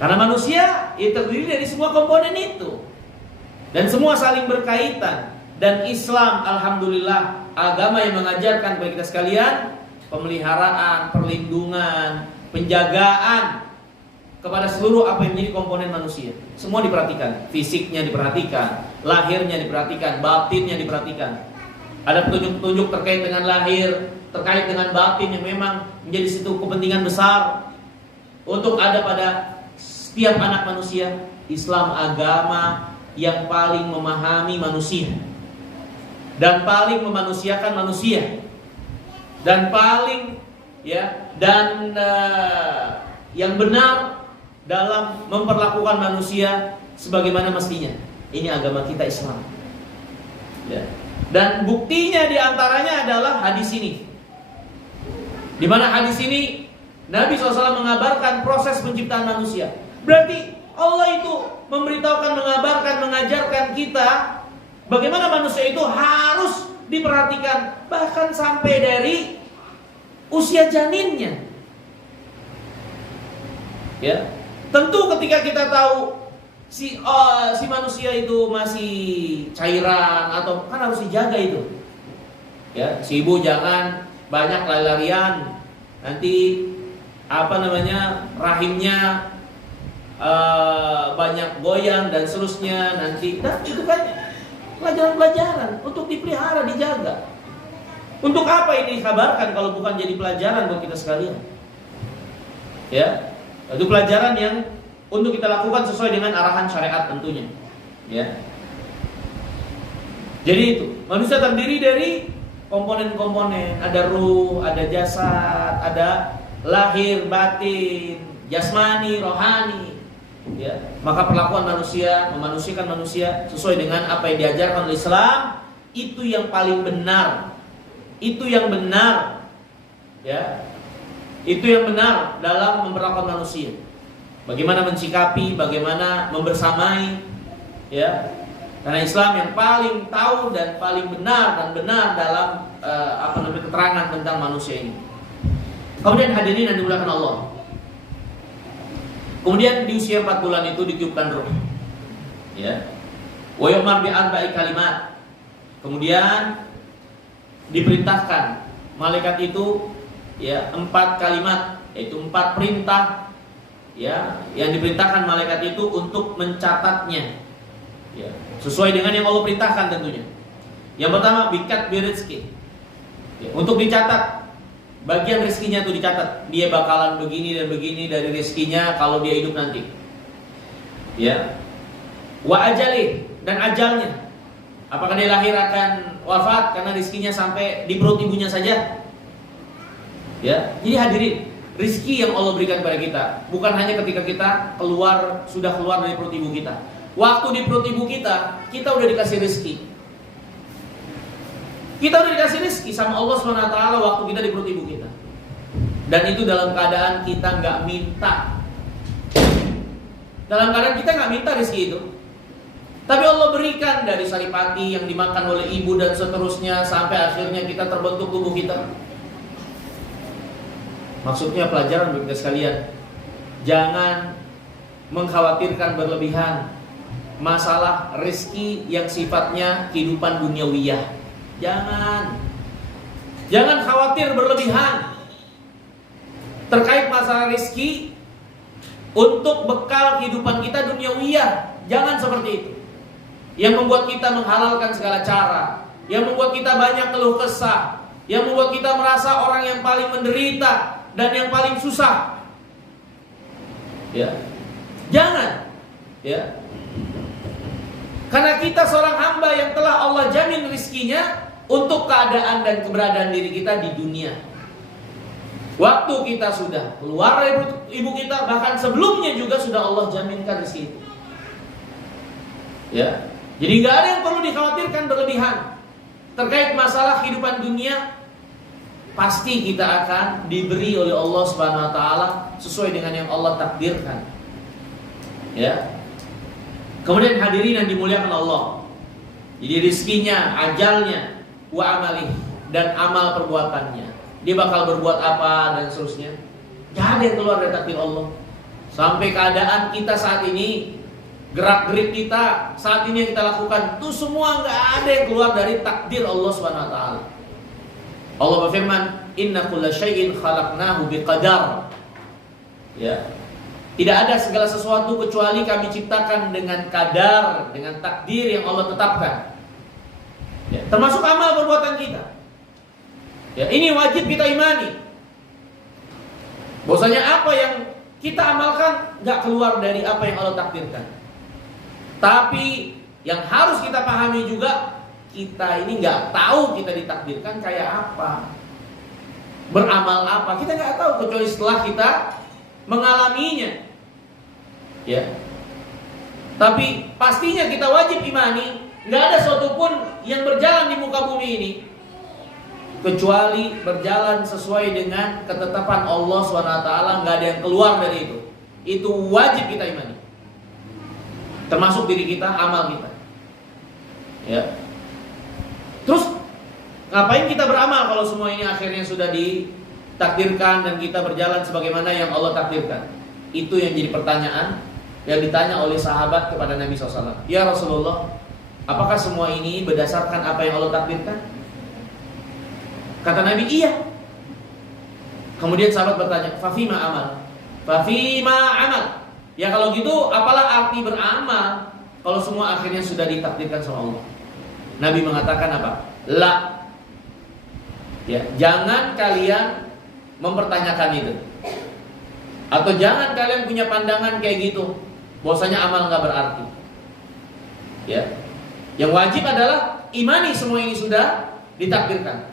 Karena manusia itu terdiri dari semua komponen itu dan semua saling berkaitan. Dan Islam, alhamdulillah, agama yang mengajarkan kepada kita sekalian pemeliharaan, perlindungan, penjagaan kepada seluruh apa yang menjadi komponen manusia. Semua diperhatikan, fisiknya diperhatikan, lahirnya diperhatikan, batinnya diperhatikan. Ada petunjuk-petunjuk terkait dengan lahir, terkait dengan batin yang memang menjadi satu kepentingan besar untuk ada pada setiap anak manusia. Islam agama yang paling memahami manusia dan paling memanusiakan manusia dan paling yang benar dalam memperlakukan manusia sebagaimana mestinya. Ini agama kita, Islam. Ya. Dan buktinya diantaranya adalah hadis ini. Di mana hadis ini Nabi SAW mengabarkan proses penciptaan manusia. Berarti Allah itu memberitahukan, mengabarkan, mengajarkan kita bagaimana manusia itu harus diperhatikan, bahkan sampai dari usia janinnya. Ya, tentu ketika kita tahu si manusia itu masih cairan atau kan harus dijaga itu. Ya, si ibu jangan banyak lari-larian, nanti rahimnya banyak goyang dan seterusnya nanti. Nah, itu kan pelajaran-pelajaran untuk dipelihara, dijaga. Untuk apa ini dikabarkan kalau bukan jadi pelajaran buat kita sekalian? Ya, itu pelajaran yang untuk kita lakukan sesuai dengan arahan syariat tentunya. Ya. Jadi itu, manusia terdiri dari komponen-komponen, ada ruh, ada jasad, ada lahir, batin, jasmani, rohani. Ya, maka perlakuan manusia, memanusiakan manusia sesuai dengan apa yang diajarkan oleh Islam, itu yang paling benar. Itu yang benar. Ya. Itu yang benar dalam memperlakukan manusia. Bagaimana mensikapi, bagaimana membersamai, ya. Karena Islam yang paling tahu dan paling benar dalam keterangan tentang manusia ini. Kemudian hadirin yang dimuliakan Allah. Kemudian di usia 4 bulan itu ditiupkan ruh. Ya. Wa yu'mar bi arba'i kalimat. Kemudian diperintahkan malaikat itu 4 kalimat, yaitu 4 perintah ya yang diperintahkan malaikat itu untuk mencatatnya. Ya, sesuai dengan yang Allah perintahkan tentunya. Yang pertama bikat birizki. Ya, untuk dicatat bagian rezekinya itu dicatat. Dia bakalan begini dan begini dari rezekinya kalau dia hidup nanti. Ya. Wa ajali, dan ajalnya. Apakah dia lahir akan wafat karena rezekinya sampai di perut ibunya saja? Ya. Jadi hadirin, rezeki yang Allah berikan kepada kita bukan hanya ketika kita sudah keluar dari perut ibu kita. Waktu di perut ibu kita udah dikasih rezeki. Kita udah dikasih rezeki sama Allah SWT waktu kita di perut ibu kita. Dan itu dalam keadaan kita nggak minta. Dalam keadaan kita nggak minta rezeki itu. Tapi Allah berikan dari saripati yang dimakan oleh ibu dan seterusnya sampai akhirnya kita terbentuk tubuh kita. Maksudnya pelajaran bagi kita sekalian, jangan mengkhawatirkan berlebihan masalah rezeki yang sifatnya kehidupan duniawiyah. Jangan khawatir berlebihan terkait masalah rezeki untuk bekal kehidupan kita duniawiyah. Jangan seperti itu. Yang membuat kita menghalalkan segala cara, yang membuat kita banyak keluh kesah, yang membuat kita merasa orang yang paling menderita dan yang paling susah. Ya. Jangan. Ya. Karena kita seorang hamba yang telah Allah jamin rezekinya untuk keadaan dan keberadaan diri kita di dunia. Waktu kita sudah keluar dari ibu kita, bahkan sebelumnya juga sudah Allah jaminkan rezeki itu. Ya. Jadi nggak ada yang perlu dikhawatirkan berlebihan terkait masalah kehidupan dunia. Pasti kita akan diberi oleh Allah Subhanahu wa taala sesuai dengan yang Allah takdirkan. Ya. Kemudian hadirin yang dimuliakan Allah. Jadi rezekinya, ajalnya, wa amalih, dan amal perbuatannya. Dia bakal berbuat apa dan seterusnya. Gak ada yang keluar dari takdir Allah. Sampai keadaan kita saat ini, gerak-gerik kita saat ini yang kita lakukan, itu semua gak ada yang keluar dari takdir Allah Subhanahu wa taala. Allah berfirman, "Inna kulla syai'in khalaqnahu biqadar." Ya. Tidak ada segala sesuatu kecuali kami ciptakan dengan kadar, dengan takdir yang Allah tetapkan. Ya, termasuk amal perbuatan kita. Ya, ini wajib kita imani. Bahwasanya apa yang kita amalkan nggak keluar dari apa yang Allah takdirkan. Tapi yang harus kita pahami juga, kita ini nggak tahu kita ditakdirkan kayak apa, beramal apa, kita nggak tahu kecuali setelah kita mengalaminya. Ya. Tapi pastinya kita wajib imani, nggak ada suatu pun yang berjalan di muka bumi ini kecuali berjalan sesuai dengan ketetapan Allah SWT. Nggak ada yang keluar dari itu. Itu wajib kita imani, termasuk diri kita, amal kita. Ya. Terus ngapain kita beramal kalau semua ini akhirnya sudah ditakdirkan dan kita berjalan sebagaimana yang Allah takdirkan? Itu yang jadi pertanyaan yang ditanya oleh sahabat kepada Nabi SAW. Ya Rasulullah, apakah semua ini berdasarkan apa yang Allah takdirkan? Kata Nabi, iya. Kemudian sahabat bertanya, fafima amal? Fafima amal? Ya kalau gitu, apalah arti beramal kalau semua akhirnya sudah ditakdirkan sama Allah? Nabi mengatakan apa? La. Ya, jangan kalian mempertanyakan itu. Atau jangan kalian punya pandangan kayak gitu, bahwasanya amal nggak berarti. Ya. Yang wajib adalah imani semua ini sudah ditakdirkan.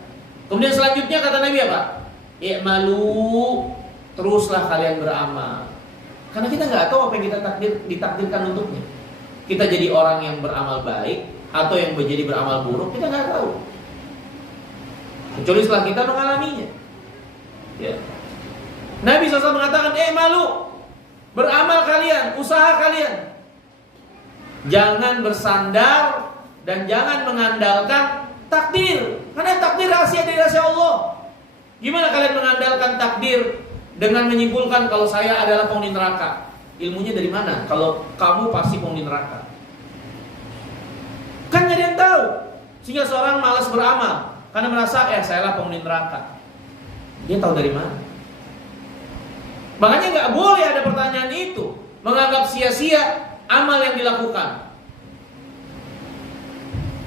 Kemudian selanjutnya kata Nabi apa? I'malu, teruslah kalian beramal. Karena kita nggak tahu apa yang kita ditakdirkan untuknya. Kita jadi orang yang beramal baik atau yang menjadi beramal buruk, kita nggak tahu. Kecuali setelah kita mengalaminya. Ya. Nabi SAW mengatakan, malu, beramal kalian, usaha kalian. Jangan bersandar dan jangan mengandalkan takdir. Karena takdir rahasia dari rahasia Allah. Gimana kalian mengandalkan takdir dengan menyimpulkan kalau saya adalah penghuni neraka? Ilmunya dari mana? Kalau kamu pasti penghuni neraka. Kan gak ada yang tahu. Sehingga seorang malas beramal karena merasa saya lah penghuni neraka. Dia tahu dari mana? Makanya gak boleh ada pertanyaan itu, menganggap sia-sia amal yang dilakukan.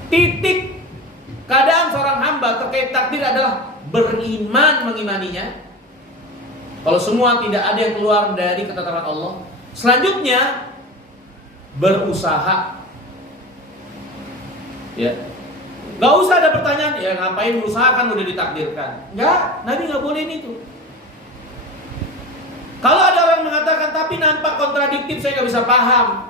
Titik keadaan seorang hamba terkait takdir adalah beriman mengimaninya. Kalau semua tidak ada yang keluar dari ketetapan Allah. Selanjutnya berusaha. Ya, gak usah ada pertanyaan, ya ngapain berusaha kan udah ditakdirkan. Enggak, Nabi gak boleh itu. Kalau ada orang mengatakan tapi nampak kontradiktif, saya gak bisa paham.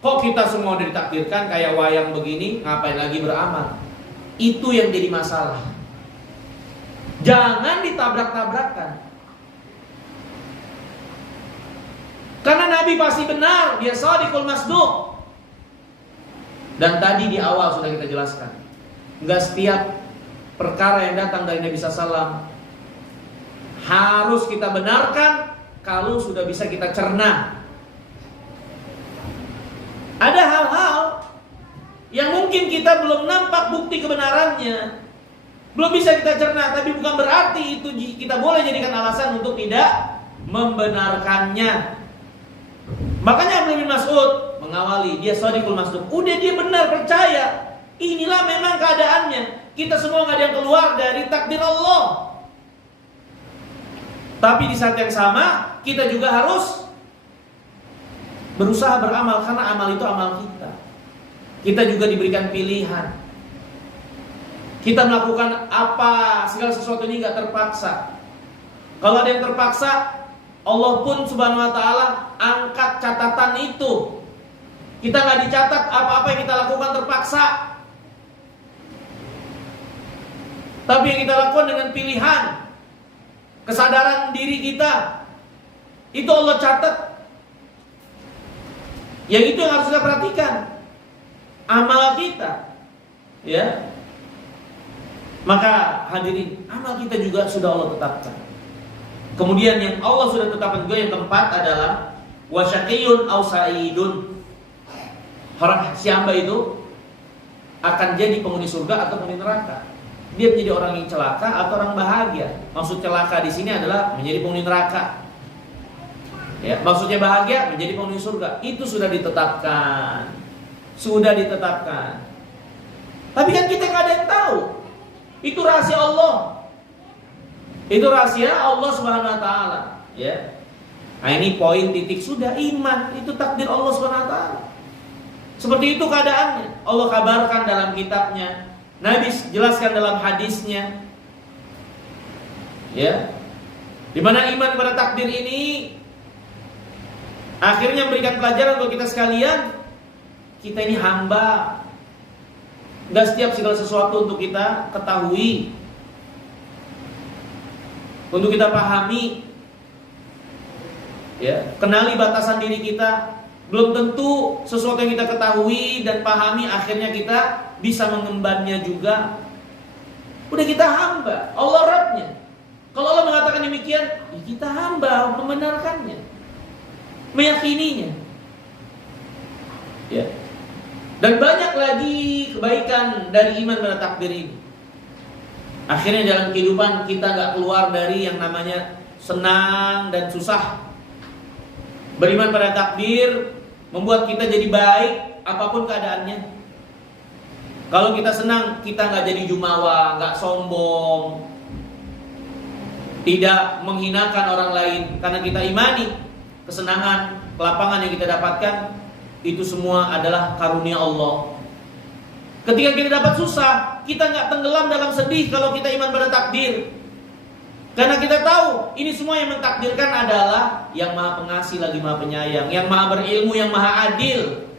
Kok kita semua udah ditakdirkan kayak wayang begini, ngapain lagi beramal? Itu yang jadi masalah. Jangan ditabrak-tabrakkan. Karena Nabi pasti benar, dia shadiqul masduq. Dan tadi di awal sudah kita jelaskan, enggak setiap perkara yang datang dari Nabi SAW harus kita benarkan kalau sudah bisa kita cerna. Ada hal-hal yang mungkin kita belum nampak bukti kebenarannya, belum bisa kita cerna, tapi bukan berarti itu kita boleh jadikan alasan untuk tidak membenarkannya. Makanya Abdullah bin Mas'ud mengawali, dia shadiqul masduq. Udah dia benar percaya, inilah memang keadaannya. Kita semua gak ada yang keluar dari takdir Allah. Tapi di saat yang sama kita juga harus berusaha beramal, karena amal itu amal kita. Kita juga diberikan pilihan. Kita melakukan apa, segala sesuatu ini gak terpaksa. Kalau ada yang terpaksa, Allah pun subhanahu wa ta'ala angkat catatan itu. Kita gak dicatat apa-apa yang kita lakukan terpaksa. Tapi yang kita lakukan dengan pilihan, kesadaran diri kita, itu Allah catat. Yang itu yang harus kita perhatikan, amal kita. Ya. Maka hadirin, amal kita juga sudah Allah tetapkan. Kemudian yang Allah sudah tetapkan juga yang keempat adalah wasyaqiyun aw sa'idun. Orang si hamba itu akan jadi penghuni surga atau penghuni neraka. Dia menjadi orang yang celaka atau orang bahagia. Maksud celaka di sini adalah menjadi penghuni neraka. Ya, maksudnya bahagia menjadi penghuni surga. Itu sudah ditetapkan. Sudah ditetapkan. Tapi kan kita nggak ada yang tahu. Itu rahasia Allah. Itu rahasia Allah Subhanahu wa taala, ya. Nah ini poin titik, sudah iman, itu takdir Allah SWT. Seperti itu keadaannya. Allah kabarkan dalam kitabnya, Nabi jelaskan dalam hadisnya. Ya, dimana iman pada takdir ini akhirnya memberikan pelajaran buat kita sekalian. Kita ini hamba, gak setiap segala sesuatu untuk kita ketahui, untuk kita pahami. Ya, kenali batasan diri kita. Belum tentu sesuatu yang kita ketahui dan pahami akhirnya kita bisa mengembannya juga. Udah kita hamba, Allah Rabbnya. Kalau Allah mengatakan demikian, ya kita hamba membenarkannya, meyakininya. Ya. Dan banyak lagi kebaikan dari iman pada takdir ini. Akhirnya dalam kehidupan kita gak keluar dari yang namanya senang dan susah. Beriman pada takdir membuat kita jadi baik apapun keadaannya. Kalau kita senang, kita gak jadi jumawa, gak sombong, tidak menghinakan orang lain. Karena kita imani kesenangan, kelapangan yang kita dapatkan itu semua adalah karunia Allah. Ketika kita dapat susah, kita gak tenggelam dalam sedih kalau kita iman pada takdir. Karena kita tahu ini semua yang mentakdirkan adalah yang maha pengasih lagi maha penyayang, yang maha berilmu, yang maha adil.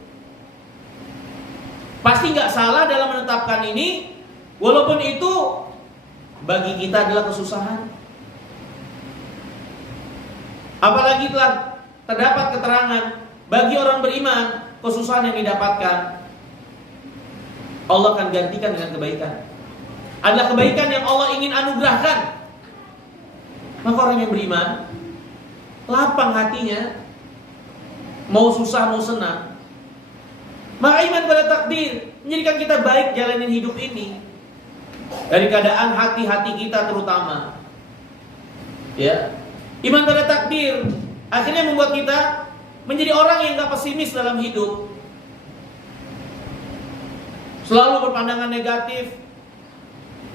Pasti gak salah dalam menetapkan ini, walaupun itu bagi kita adalah kesusahan. Apalagi telah terdapat keterangan bagi orang beriman, kesusahan yang didapatkan Allah akan gantikan dengan kebaikan. Adalah kebaikan yang Allah ingin anugerahkan. Maka orang yang beriman lapang hatinya, mau susah mau senang. Maka iman pada takdir menjadikan kita baik jalanin hidup ini. Dari keadaan hati-hati kita terutama. Ya, iman pada takdir akhirnya membuat kita menjadi orang yang gak pesimis dalam hidup, selalu berpandangan negatif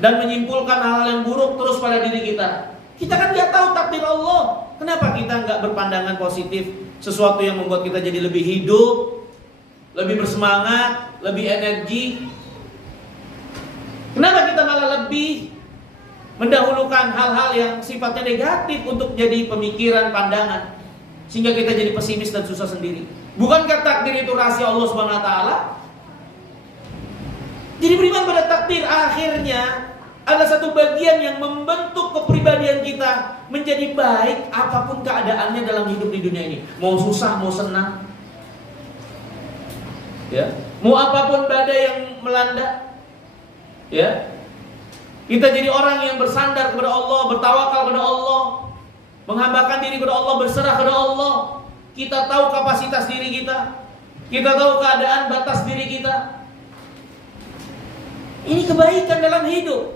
dan menyimpulkan hal-hal yang buruk terus pada diri kita. Kita kan gak tahu takdir Allah. Kenapa kita gak berpandangan positif, sesuatu yang membuat kita jadi lebih hidup, lebih bersemangat, lebih energi? Kenapa kita malah lebih mendahulukan hal-hal yang sifatnya negatif untuk jadi pemikiran, pandangan, sehingga kita jadi pesimis dan susah sendiri? Bukankah takdir itu rahasia Allah Subhanahu wa taala? Jadi beriman pada takdir akhirnya adalah satu bagian yang membentuk kepribadian kita menjadi baik apapun keadaannya dalam hidup di dunia ini. Mau susah, mau senang, ya, mau apapun badai yang melanda, ya, kita jadi orang yang bersandar kepada Allah, bertawakal kepada Allah, menghambakan diri kepada Allah, berserah kepada Allah. Kita tahu kapasitas diri kita tahu keadaan batas diri kita. Ini kebaikan dalam hidup.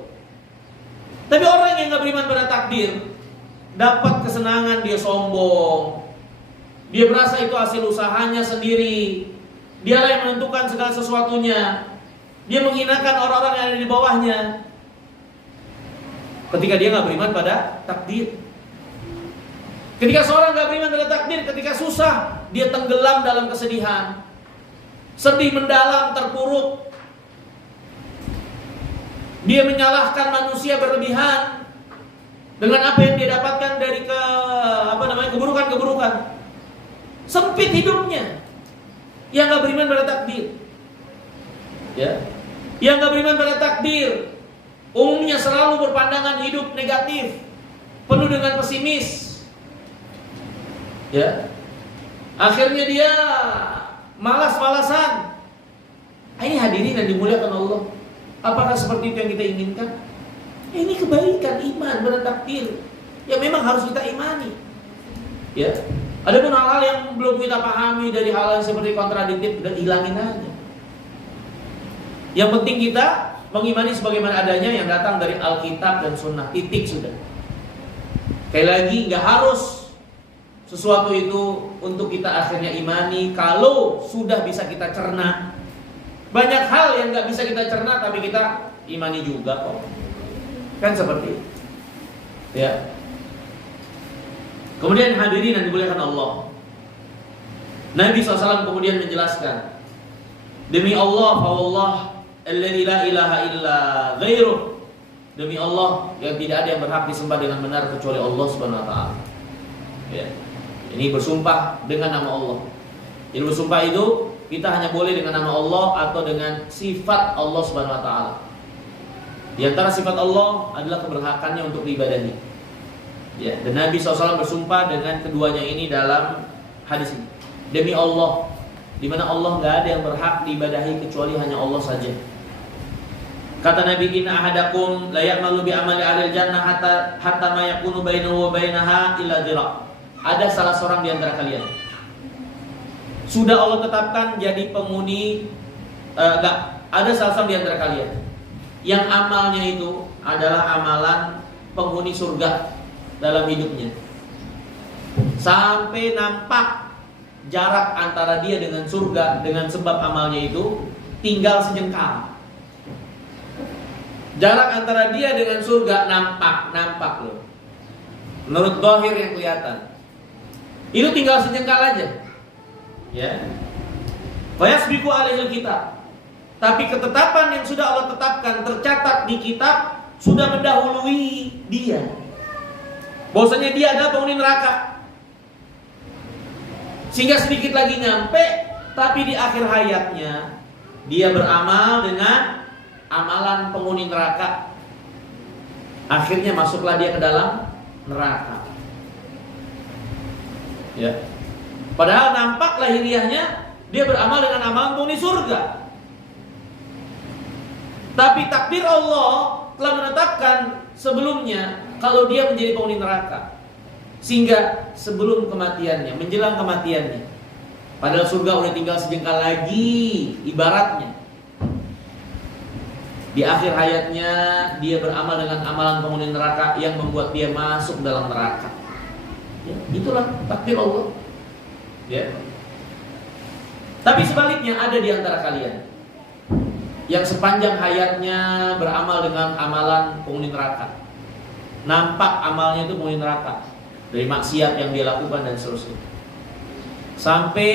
Tapi orang yang gak beriman pada takdir, dapat kesenangan dia sombong, dia merasa itu hasil usahanya sendiri, dialah yang menentukan segala sesuatunya, dia menghinakan orang-orang yang ada di bawahnya. Ketika dia gak beriman pada takdir, ketika seorang gak beriman pada takdir, ketika susah, dia tenggelam dalam kesedihan, sedih mendalam, terpuruk. Dia menyalahkan manusia berlebihan dengan apa yang dia dapatkan dari keburukan-keburukan. Sempit hidupnya. Yang gak beriman pada takdir, ya, yang gak beriman pada takdir umumnya selalu berpandangan hidup negatif, penuh dengan pesimis. Ya, akhirnya dia malas-malasan. Ini hadirin yang dimuliakan Allah. Apakah seperti itu yang kita inginkan? Ini kebaikan iman pada takdir yang memang harus kita imani. Ya, ada pun hal-hal yang belum kita pahami dari hal yang seperti kontradiktif, dan hilangin aja. Yang penting kita mengimani sebagaimana adanya yang datang dari Alkitab dan Sunnah. Titik, sudah. Sekali lagi, nggak harus sesuatu itu untuk kita akhirnya imani kalau sudah bisa kita cerna. Banyak hal yang gak bisa kita cerna tapi kita imani juga kok. Kan seperti itu. Ya. Kemudian hadirin yang dimuliakan Allah, Nabi SAW kemudian menjelaskan, demi Allah, fawallah alladzi la ilaha illa ghairuh, demi Allah yang tidak ada yang berhak disembah dengan benar kecuali Allah Subhanahu wa taala. Ya. Ini bersumpah dengan nama Allah. Jadi bersumpah itu kita hanya boleh dengan nama Allah atau dengan sifat Allah Subhanahu wa taala. Di antara sifat Allah adalah keberhakannya untuk diibadahi. Ya, dan Nabi SAW bersumpah dengan keduanya ini dalam hadis ini. Demi Allah, di mana Allah nggak ada yang berhak diibadahi kecuali hanya Allah saja. Kata Nabi, inna ahadakum la ya'malu bi amali ahli jannah hatta ma yakunu bainahu wa bainaha illa dhira'. Ada salah seorang di antara kalian sudah Allah tetapkan jadi penghuni, ada salah seorang di antara kalian yang amalnya itu adalah amalan penghuni surga dalam hidupnya, sampai nampak jarak antara dia dengan surga dengan sebab amalnya itu tinggal sejengkal. Jarak antara dia dengan surga nampak loh. Menurut zahir yang kelihatan, itu tinggal sejengkal aja. Ya. Fayasbiqu alaihil kitab. Tapi ketetapan yang sudah Allah tetapkan tercatat di kitab sudah mendahului dia. Bahwasanya dia adalah penghuni neraka. Sehingga sedikit lagi nyampe, tapi di akhir hayatnya dia beramal dengan amalan penghuni neraka. Akhirnya masuklah dia ke dalam neraka. Ya. Padahal nampak lahiriahnya dia beramal dengan amalan penghuni surga. Tapi takdir Allah telah menetapkan sebelumnya kalau dia menjadi penghuni neraka. Sehingga sebelum kematiannya, menjelang kematiannya, padahal surga udah tinggal sejengkal lagi, ibaratnya, di akhir hayatnya dia beramal dengan amalan penghuni neraka yang membuat dia masuk dalam neraka. Ya, itulah takdir Allah. Ya. Tapi sebaliknya ada di antara kalian yang sepanjang hayatnya beramal dengan amalan penghuni neraka. Nampak amalnya itu penghuni neraka, dari maksiat yang dia lakukan dan seterusnya. Sampai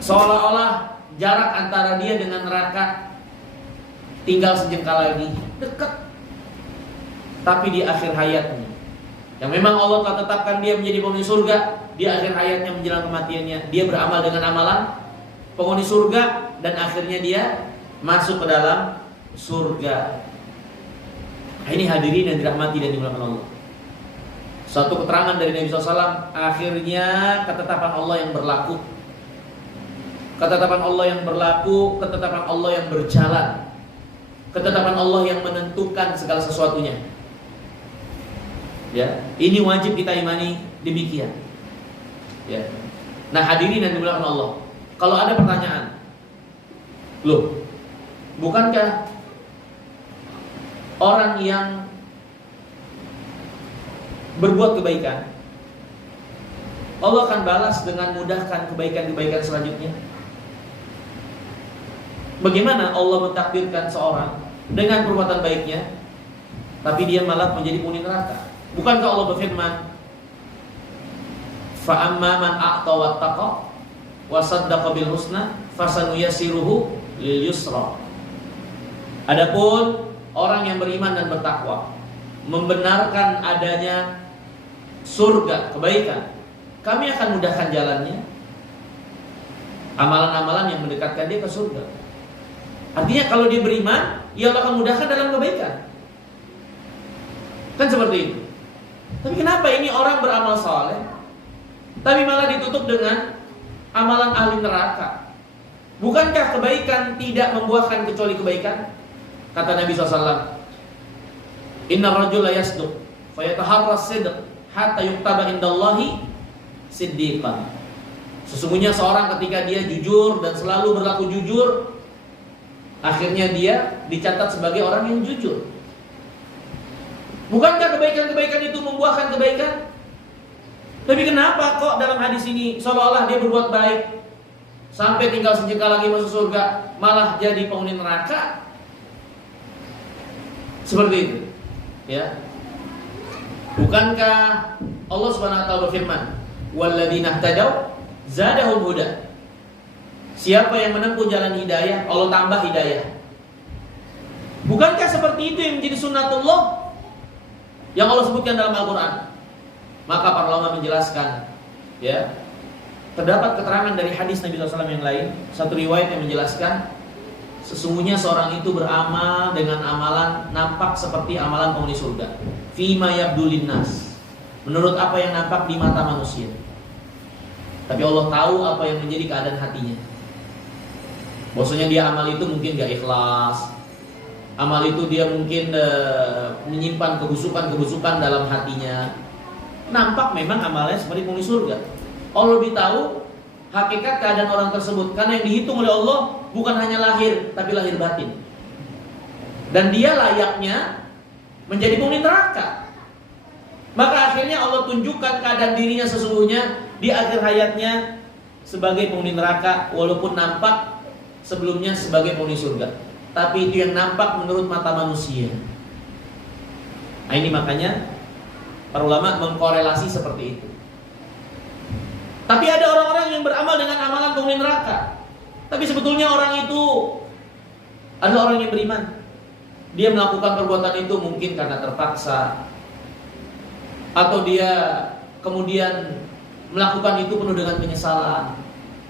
seolah-olah jarak antara dia dengan neraka tinggal sejengkal lagi, dekat. Tapi di akhir hayatnya, yang memang Allah telah tetapkan dia menjadi penghuni surga, di akhir hayatnya menjelang kematiannya dia beramal dengan amalan penghuni surga dan akhirnya dia masuk ke dalam surga. Nah, ini hadirin yang dirahmati dan dimuliakan Allah. Satu keterangan dari Nabi SAW, akhirnya ketetapan Allah yang berlaku. Ketetapan Allah yang berlaku, ketetapan Allah yang berjalan, ketetapan Allah yang menentukan segala sesuatunya. Ya, ini wajib kita imani demikian. Ya. Nah, hadirin yang dimuliakan Allah, kalau ada pertanyaan, loh, bukankah orang yang berbuat kebaikan Allah akan balas dengan mudahkan kebaikan-kebaikan selanjutnya? Bagaimana Allah mentakdirkan seorang dengan perbuatan baiknya tapi dia malah menjadi penghuni neraka? Bukankah Allah berfirman, fa amma man a'ta wattaqa wa saddaqa bil husna fasanuyassiruhu lil yusra. Adapun orang yang beriman dan bertakwa, membenarkan adanya surga, kebaikan, kami akan mudahkan jalannya, amalan-amalan yang mendekatkan dia ke surga. Artinya kalau dia beriman, ia akan mudahkan dalam kebaikan. Kan seperti itu. Tapi kenapa ini orang beramal saleh tapi malah ditutup dengan amalan ahli neraka? Bukankah kebaikan tidak membuahkan kecuali kebaikan? Kata Nabi SAW, inna rajula yasduq fayataharra sidq hatta yuktaba indallahi siddiqan. Sesungguhnya seorang ketika dia jujur dan selalu berlaku jujur, akhirnya dia dicatat sebagai orang yang jujur. Bukankah kebaikan-kebaikan itu membuahkan kebaikan? Tapi kenapa kok dalam hadis ini seolah-olah dia berbuat baik sampai tinggal sejengkal lagi masuk surga, malah jadi penghuni neraka? Seperti itu, ya. Bukankah Allah Subhanahu wa taala berfirman, "Walladzina ihtadaw zadahum huda." Siapa yang menempuh jalan hidayah, Allah tambah hidayah. Bukankah seperti itu yang menjadi sunnatullah yang Allah sebutkan dalam Al-Quran? Maka para ulama menjelaskan, ya, terdapat keterangan dari hadis Nabi SAW yang lain, satu riwayat yang menjelaskan sesungguhnya seorang itu beramal dengan amalan nampak seperti amalan penghuni surga. Fima yabdulin nas, menurut apa yang nampak di mata manusia. Tapi Allah tahu apa yang menjadi keadaan hatinya. Maksudnya dia amal itu mungkin gak ikhlas, amal itu dia mungkin menyimpan kebusukan dalam hatinya. Nampak memang amalnya seperti penghuni surga. Allah lebih tahu hakikat keadaan orang tersebut, karena yang dihitung oleh Allah bukan hanya lahir, tapi lahir batin. Dan dia layaknya menjadi penghuni neraka. Maka akhirnya Allah tunjukkan keadaan dirinya sesungguhnya di akhir hayatnya sebagai penghuni neraka, walaupun nampak sebelumnya sebagai penghuni surga. Tapi itu yang nampak menurut mata manusia. Nah, ini makanya para ulama mengkorelasi seperti itu. Tapi ada orang-orang yang beramal dengan amalan penghuni neraka. Tapi sebetulnya orang itu adalah orang yang beriman. Dia melakukan perbuatan itu mungkin karena terpaksa, atau dia kemudian melakukan itu penuh dengan penyesalan.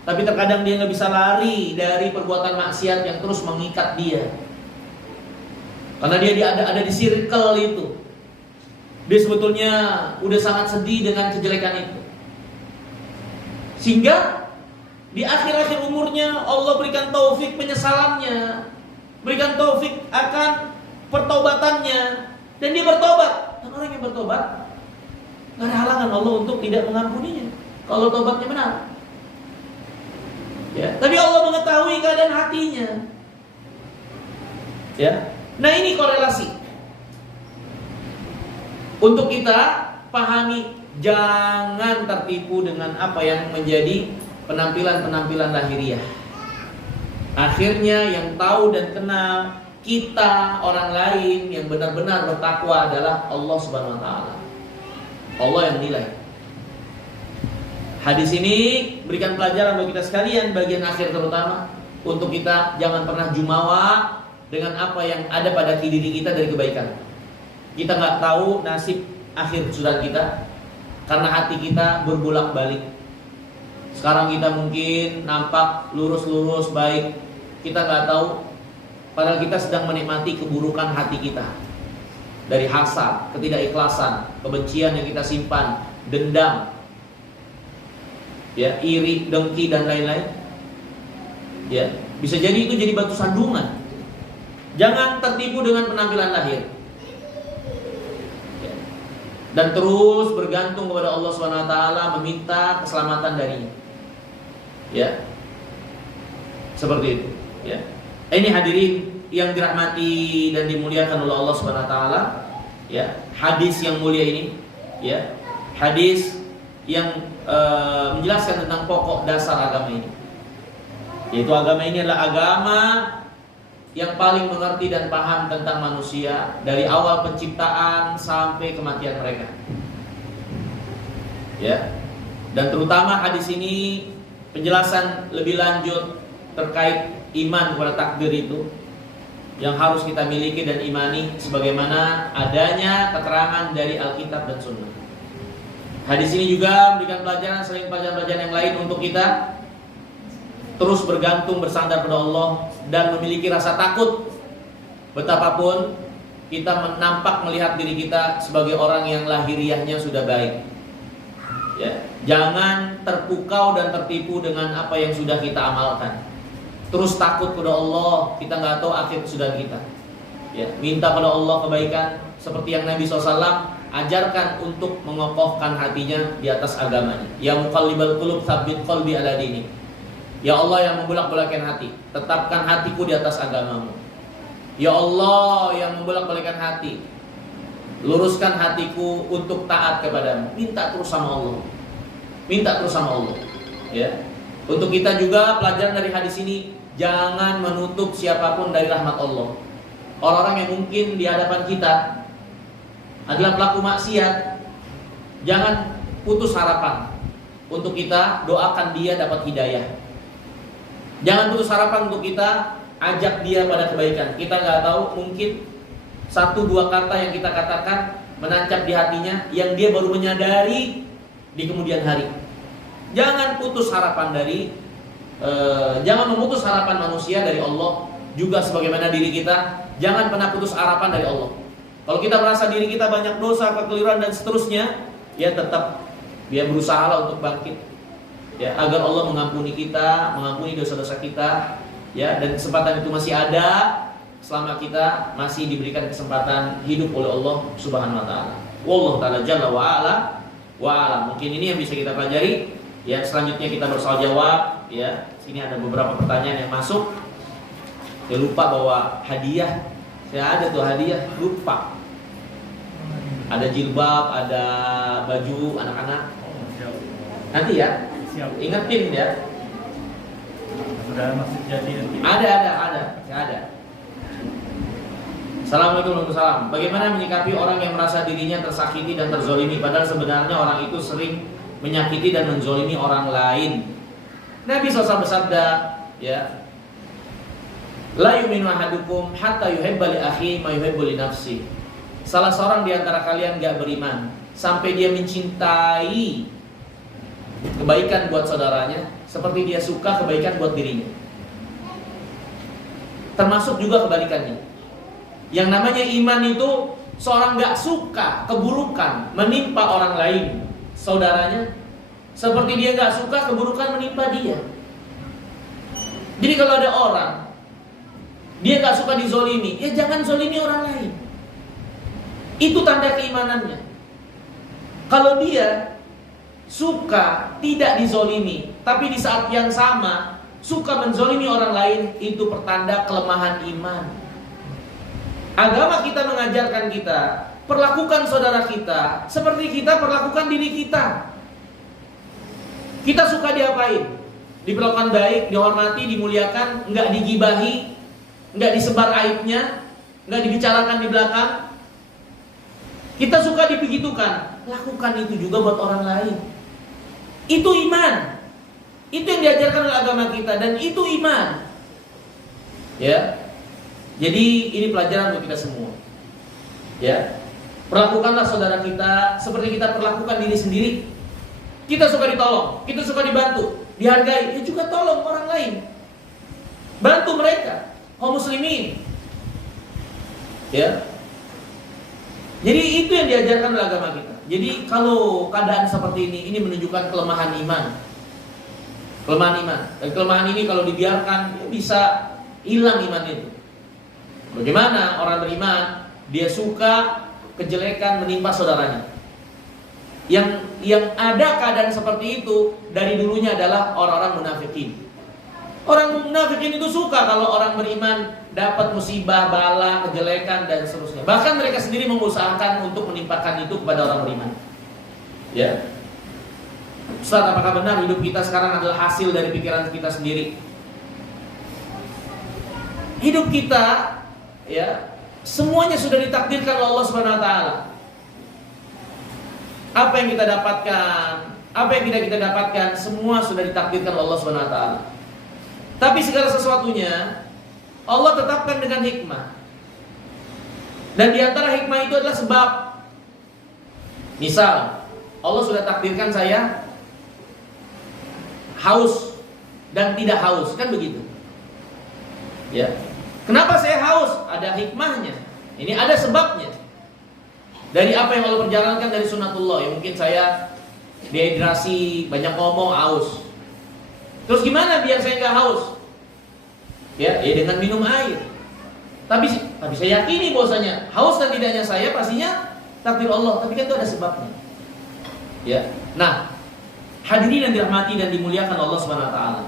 Tapi terkadang dia nggak bisa lari dari perbuatan maksiat yang terus mengikat dia. Karena dia ada di circle itu. Dia sebetulnya udah sangat sedih dengan kejelekan itu. Sehingga di akhir-akhir umurnya Allah berikan taufik penyesalannya, berikan taufik akan pertaubatannya, dan dia bertobat. Dan orang yang bertobat gak ada halangan Allah untuk tidak mengampuninya kalau tobatnya benar. Ya, tapi Allah mengetahui keadaan hatinya. Ya, nah ini korelasi. Untuk kita pahami, jangan tertipu dengan apa yang menjadi penampilan-penampilan lahiriah. Akhirnya yang tahu dan kenal kita, orang lain yang benar-benar bertakwa adalah Allah Subhanahu wa taala. Allah yang nilai. Hadis ini berikan pelajaran bagi kita sekalian, bagian akhir terutama, untuk kita jangan pernah jumawa dengan apa yang ada pada diri kita dari kebaikan. Kita nggak tahu nasib akhir surat kita, karena hati kita berbolak-balik. Sekarang kita mungkin nampak lurus-lurus baik, kita nggak tahu, padahal kita sedang menikmati keburukan hati kita. Dari hasad, ketidakikhlasan, kebencian yang kita simpan, dendam, ya, iri, dengki dan lain-lain. Ya, bisa jadi itu jadi batu sandungan. Jangan tertipu dengan penampilan lahir. Ya. Dan terus bergantung kepada Allah SWT, meminta keselamatan darinya. Ya, seperti itu. Ya, ini hadirin yang dirahmati dan dimuliakan oleh Allah SWT. Ya, hadis yang mulia ini, ya, hadis yang menjelaskan tentang pokok dasar agama ini. Yaitu agama ini adalah agama yang paling mengerti dan paham tentang manusia dari awal penciptaan sampai kematian mereka. Ya. Dan terutama hadis ini penjelasan lebih lanjut terkait iman kepada takdir itu yang harus kita miliki dan imani sebagaimana adanya keterangan dari Alkitab dan Sunnah. Hadis ini juga memberikan pelajaran selain pelajaran-pelajaran yang lain untuk kita terus bergantung bersandar pada Allah dan memiliki rasa takut betapapun kita nampak melihat diri kita sebagai orang yang lahiriahnya sudah baik. Ya, jangan terpukau dan tertipu dengan apa yang sudah kita amalkan. Terus takut kepada Allah, kita nggak tahu akhir sudah kita. Ya, minta pada Allah kebaikan seperti yang Nabi SAW ajarkan untuk mengokohkan hatinya di atas agamanya. Ya muqallibal qulub tsabbit qalbi ala dini. Ya Allah yang membolak-balikkan hati, tetapkan hatiku di atas agamamu. Ya Allah yang membolak-balikkan hati, luruskan hatiku untuk taat kepadamu. Minta terus sama Allah. Minta terus sama Allah. Ya. Untuk kita juga pelajaran dari hadis ini, jangan menutup siapapun dari rahmat Allah. Orang-orang yang mungkin di hadapan kita adalah pelaku maksiat, Jangan putus harapan untuk kita doakan dia dapat hidayah. Jangan putus harapan untuk kita ajak dia pada kebaikan. Kita nggak tahu, mungkin 1-2 kata yang kita katakan menancap di hatinya yang dia baru menyadari di kemudian hari. Jangan putus harapan jangan memutus harapan manusia dari Allah. Juga sebagaimana diri kita, jangan pernah putus harapan dari Allah. Kalau kita merasa diri kita banyak dosa, kekeliruan dan seterusnya, ya tetap dia berusaha untuk bangkit, ya, agar Allah mengampuni kita, mengampuni dosa-dosa kita, ya, dan kesempatan itu masih ada selama kita masih diberikan kesempatan hidup oleh Allah Subhanahu wa taala. Wallahu taala jalla wa ala. Mungkin ini yang bisa kita pelajari. Ya, selanjutnya kita bersoal jawab, ya. Sini ada beberapa pertanyaan yang masuk. Saya lupa bawa hadiah. Saya ada tuh hadiah, lupa. Ada jilbab, ada baju anak-anak. Nanti ya. Ingetin ya. Sudah masih jadi nanti. Ada. Assalamualaikum warahmatullahi wabarakatuh. Bagaimana menyikapi orang yang merasa dirinya tersakiti dan terzolimi, padahal sebenarnya orang itu sering menyakiti dan menzolimi orang lain? Nabi SAW bersabda, ya, la yu'minu ahadukum hatta yuhibba li akhihi ma yuhibbu li nafsihi. Salah seorang di antara kalian gak beriman sampai dia mencintai kebaikan buat saudaranya seperti dia suka kebaikan buat dirinya. Termasuk juga kebalikannya. Yang namanya iman itu seorang gak suka keburukan menimpa orang lain, saudaranya, seperti dia gak suka keburukan menimpa dia. Jadi kalau ada orang dia gak suka dizolimi, ya jangan zolimi orang lain. Itu tanda keimanannya. Kalau dia suka tidak dizolimi, tapi di saat yang sama suka menzolimi orang lain, itu pertanda kelemahan iman. Agama kita mengajarkan kita perlakukan saudara kita seperti kita perlakukan diri kita. Kita suka diapain? Diperlakukan baik, dihormati, dimuliakan, nggak digibahi, nggak disebar aibnya, nggak dibicarakan di belakang. Kita suka dibegitukan, lakukan itu juga buat orang lain. Itu iman. Itu yang diajarkan oleh agama kita dan itu iman. Ya. Jadi ini pelajaran untuk kita semua. Ya. Perlakukanlah saudara kita seperti kita perlakukan diri sendiri. Kita suka ditolong, kita suka dibantu, dihargai, ya juga tolong orang lain. Bantu mereka, kaum muslimin. Ya. Jadi itu yang diajarkan oleh agama kita. Jadi kalau keadaan seperti ini menunjukkan kelemahan iman. Kelemahan iman. Dan kelemahan ini kalau dibiarkan ya bisa hilang iman itu. Bagaimana orang beriman dia suka kejelekan menimpa saudaranya. Yang ada keadaan seperti itu dari dulunya adalah orang-orang munafikin. Orang munafikin itu suka kalau orang beriman dapat musibah, bala, kejelekan dan seterusnya. Bahkan mereka sendiri mengusahakan untuk menimpakan itu kepada orang beriman. Ya. Ustaz, apakah benar hidup kita sekarang adalah hasil dari pikiran kita sendiri? Hidup kita, ya, semuanya sudah ditakdirkan oleh Allah Subhanahu wa taala. Apa yang kita dapatkan, apa yang tidak kita dapatkan, semua sudah ditakdirkan oleh Allah Subhanahu wa taala. Tapi segala sesuatunya Allah tetapkan dengan hikmah. Dan di antara hikmah itu adalah sebab. Misal, Allah sudah takdirkan saya haus dan tidak haus, kan begitu? Ya. Kenapa saya haus? Ada hikmahnya. Ini ada sebabnya. Dari apa yang Allah perjalankan dari sunnatullah. Ya mungkin saya dehidrasi, banyak ngomong, haus. Terus gimana biar saya nggak haus? Ya dengan minum air. Tapi saya yakini bahwasanya haus dan tidaknya saya pastinya takdir Allah. Tapi kan itu ada sebabnya. Ya. Nah, hadirin yang dirahmati dan dimuliakan Allah Subhanahu wa taala.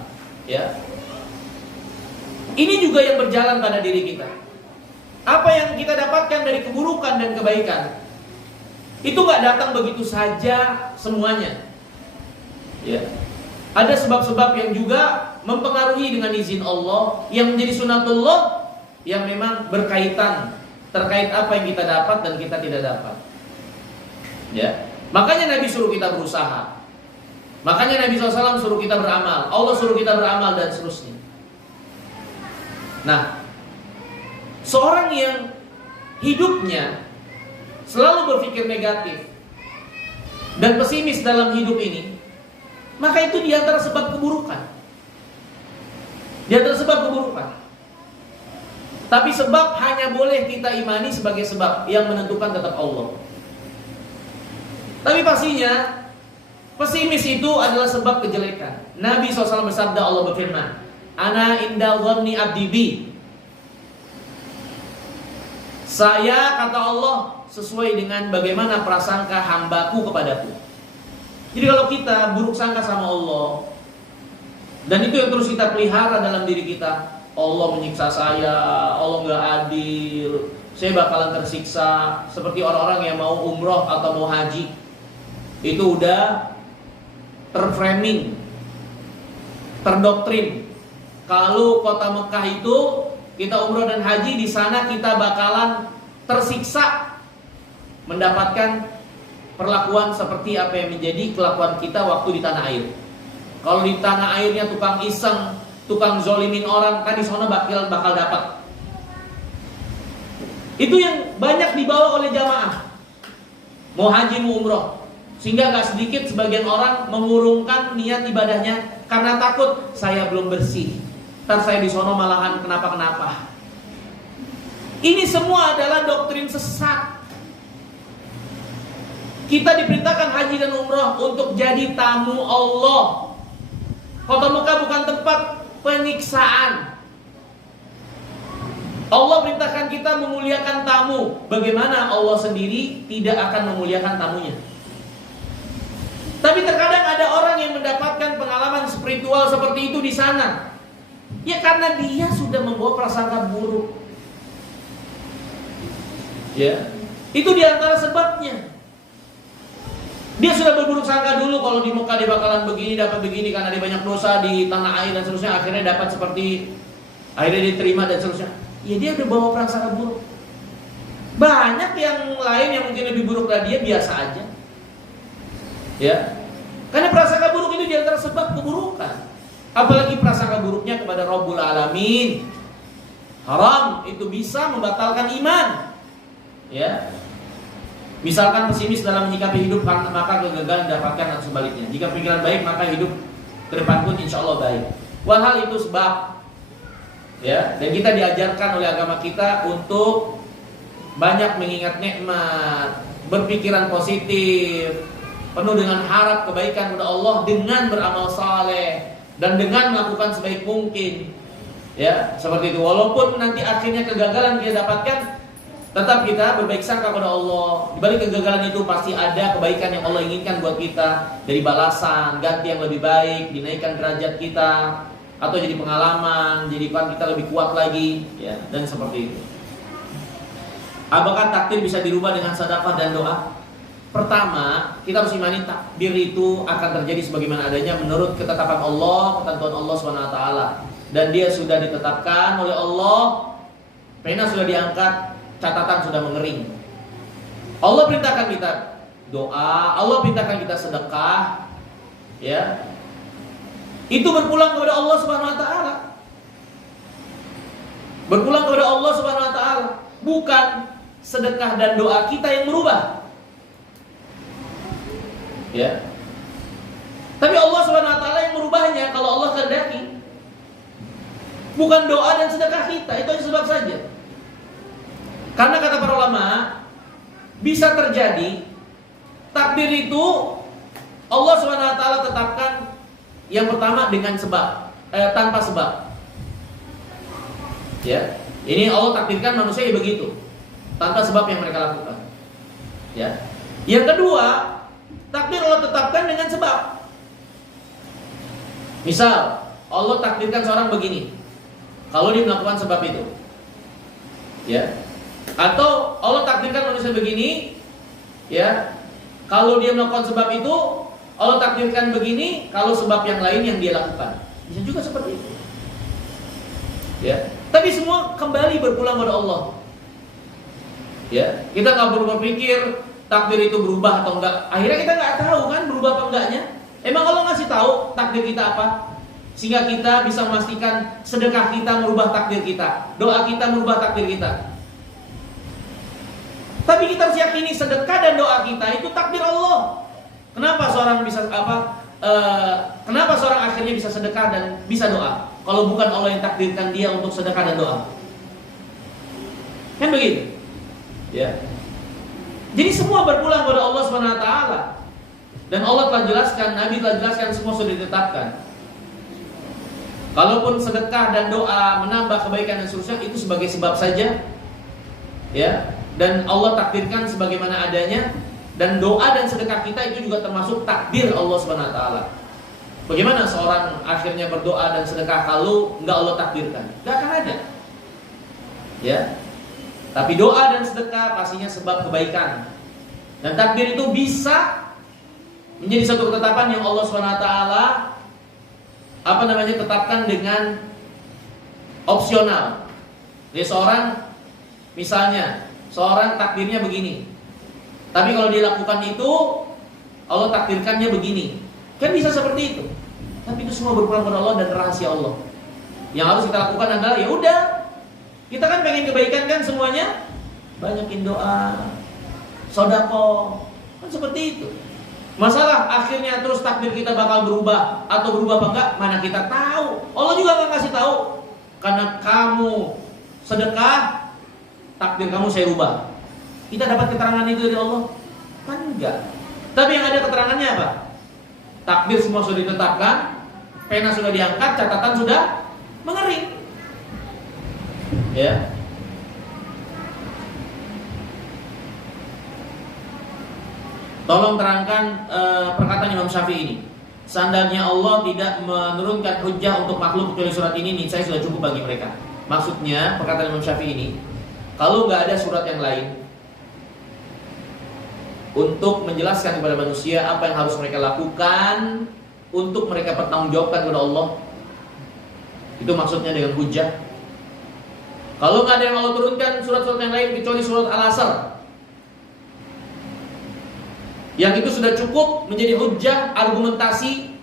Ya. Ini juga yang berjalan pada diri kita. Apa yang kita dapatkan dari keburukan dan kebaikan itu gak datang begitu saja semuanya. Ya. Ada sebab-sebab yang juga mempengaruhi dengan izin Allah yang menjadi sunatullah yang memang berkaitan terkait apa yang kita dapat dan kita tidak dapat. Ya. Makanya Nabi suruh kita berusaha. Makanya Nabi SAW suruh kita beramal. Allah suruh kita beramal dan seterusnya. Nah, seorang yang hidupnya selalu berpikir negatif dan pesimis dalam hidup ini, maka itu di antara sebab keburukan. Di antara sebab keburukan. Tapi sebab hanya boleh kita imani sebagai sebab, yang menentukan tetap Allah. Tapi pastinya pesimis itu adalah sebab kejelekan. Nabi SAW bersabda, Allah berfirman, Ana inda dhanni abdi bi. Saya, kata Allah, sesuai dengan bagaimana prasangka hambaku kepadaku. Jadi kalau kita buruk sangka sama Allah, dan itu yang terus kita pelihara dalam diri kita, Allah menyiksa saya, Allah gak adil, saya bakalan tersiksa. Seperti orang-orang yang mau umroh atau mau haji, itu udah terframing, terdoktrin. Kalau kota Mekah itu kita umroh dan haji, di sana kita bakalan tersiksa, mendapatkan perlakuan seperti apa yang menjadi kelakuan kita waktu di tanah air. Kalau di tanah airnya tukang iseng, tukang zolimin orang, kan di sana bakal dapat. Itu yang banyak dibawa oleh jamaah mau haji mau umroh, sehingga gak sedikit sebagian orang mengurungkan niat ibadahnya karena takut, saya belum bersih, ntar saya di sono malahan kenapa-kenapa. Ini semua adalah doktrin sesat. Kita diperintahkan haji dan umroh untuk jadi tamu Allah. Kota Mekah bukan tempat penyiksaan. Allah perintahkan kita memuliakan tamu. Bagaimana Allah sendiri tidak akan memuliakan tamunya? Tapi terkadang ada orang yang mendapatkan pengalaman spiritual seperti itu di sana, ya karena dia sudah membawa prasangka buruk. Ya, itu diantara sebabnya. Dia sudah berburuk sangka dulu, kalau di Mekah dia bakalan begini, dapat begini karena dia banyak dosa di tanah air dan seterusnya. Akhirnya dapat seperti, akhirnya diterima dan seterusnya. Ya dia udah bawa prasangka buruk. Banyak yang lain yang mungkin lebih buruk dari dia, biasa aja. Ya, karena prasangka buruk itu diantara sebab keburukan. Apalagi prasangka buruknya kepada Rabbul Alamin. Haram, itu bisa membatalkan iman. Ya. Misalkan pesimis dalam menyikapi hidup, maka kegagalan didapatkan, dan sebaliknya. Jika pikiran baik, maka hidup ke depan pun insya Allah baik. Walhal itu sebab, ya, dan kita diajarkan oleh agama kita untuk banyak mengingat nikmat, berpikiran positif, penuh dengan harap kebaikan kepada Allah dengan beramal saleh dan dengan melakukan sebaik mungkin. Ya, seperti itu. Walaupun nanti akhirnya kegagalan kita dapatkan, tetap kita berbaik sangka kepada Allah. Di balik kegagalan itu pasti ada kebaikan yang Allah inginkan buat kita, dari balasan, ganti yang lebih baik, dinaikkan derajat kita, atau jadi pengalaman, jadikan kita lebih kuat lagi, ya, dan seperti itu. Apakah takdir bisa dirubah dengan sedekah dan doa? Pertama, kita harus imani takdir itu akan terjadi sebagaimana adanya menurut ketetapan Allah, ketentuan Allah SWT. Dan dia sudah ditetapkan oleh Allah, pena sudah diangkat, catatan sudah mengering. Allah perintahkan kita doa, Allah perintahkan kita sedekah, ya. Itu berpulang kepada Allah Subhanahu wa taala. Berpulang kepada Allah Subhanahu wa taala, bukan sedekah dan doa kita yang merubah. Ya. Tapi Allah Subhanahu wa taala yang merubahnya kalau Allah kehendaki. Bukan doa dan sedekah kita, itu hanya sebab saja. Karena kata para ulama, bisa terjadi takdir itu Allah SWT tetapkan yang pertama dengan sebab, tanpa sebab. Ya, ini Allah takdirkan manusia ya begitu, tanpa sebab yang mereka lakukan. Ya, yang kedua, takdir Allah tetapkan dengan sebab. Misal Allah takdirkan seorang begini, kalau dia melakukan sebab itu, ya. Atau Allah takdirkan manusia begini, ya, kalau dia melakukan sebab itu, Allah takdirkan begini, kalau sebab yang lain yang dia lakukan. Bisa juga seperti itu, ya. Tapi semua kembali berpulang kepada Allah. Ya, kita nggak perlu berpikir takdir itu berubah atau enggak? Akhirnya kita nggak tahu kan berubah apa enggaknya. Emang Allah ngasih tahu takdir kita apa? Sehingga kita bisa memastikan sedekah kita merubah takdir kita, doa kita merubah takdir kita. Tapi kita harus yakini sedekah dan doa kita itu takdir Allah. Kenapa seorang bisa kenapa seorang akhirnya bisa sedekah dan bisa doa? Kalau bukan Allah yang takdirkan dia untuk sedekah dan doa. Kan begitu? Ya. Jadi semua berpulang kepada Allah SWT. Dan Allah telah jelaskan, Nabi telah jelaskan, semua sudah ditetapkan. Kalaupun sedekah dan doa menambah kebaikan dan seterusnya, itu sebagai sebab saja. Ya. Dan Allah takdirkan sebagaimana adanya. Dan doa dan sedekah kita itu juga termasuk takdir Allah SWT. Bagaimana seorang akhirnya berdoa dan sedekah kalau enggak Allah takdirkan? Enggak akan ada. Ya. Tapi doa dan sedekah pastinya sebab kebaikan. Dan takdir itu bisa menjadi satu ketetapan yang Allah SWT tetapkan dengan opsional. Jadi seorang takdirnya begini, tapi kalau dia lakukan itu Allah takdirkannya begini. Kan bisa seperti itu. Tapi itu semua berpulang pada Allah dan rahasia Allah. Yang harus kita lakukan adalah ya udah, kita kan pengen kebaikan kan semuanya, banyakin doa, sedekah, kan seperti itu. Masalah akhirnya terus takdir kita bakal berubah atau berubah apa enggak, mana kita tahu. Allah juga nggak kasih tahu. Karena kamu sedekah, takdir kamu saya rubah. Kita dapat keterangan itu dari Allah? Kan enggak. Tapi yang ada keterangannya apa? Takdir semua sudah ditetapkan, pena sudah diangkat, catatan sudah mengering. Ya. Tolong terangkan perkataan Imam Syafi'i ini. Seandainya Allah tidak menurunkan hujjah untuk makhluk kecuali surat ini, saya sudah cukup bagi mereka. Maksudnya perkataan Imam Syafi'i ini, kalau nggak ada surat yang lain untuk menjelaskan kepada manusia apa yang harus mereka lakukan untuk mereka pertanggungjawabkan kepada Allah, itu maksudnya dengan hujjah. Kalau nggak ada yang Allah turunkan surat-surat yang lain kecuali surat Al-Asr, yang itu sudah cukup menjadi hujjah, argumentasi,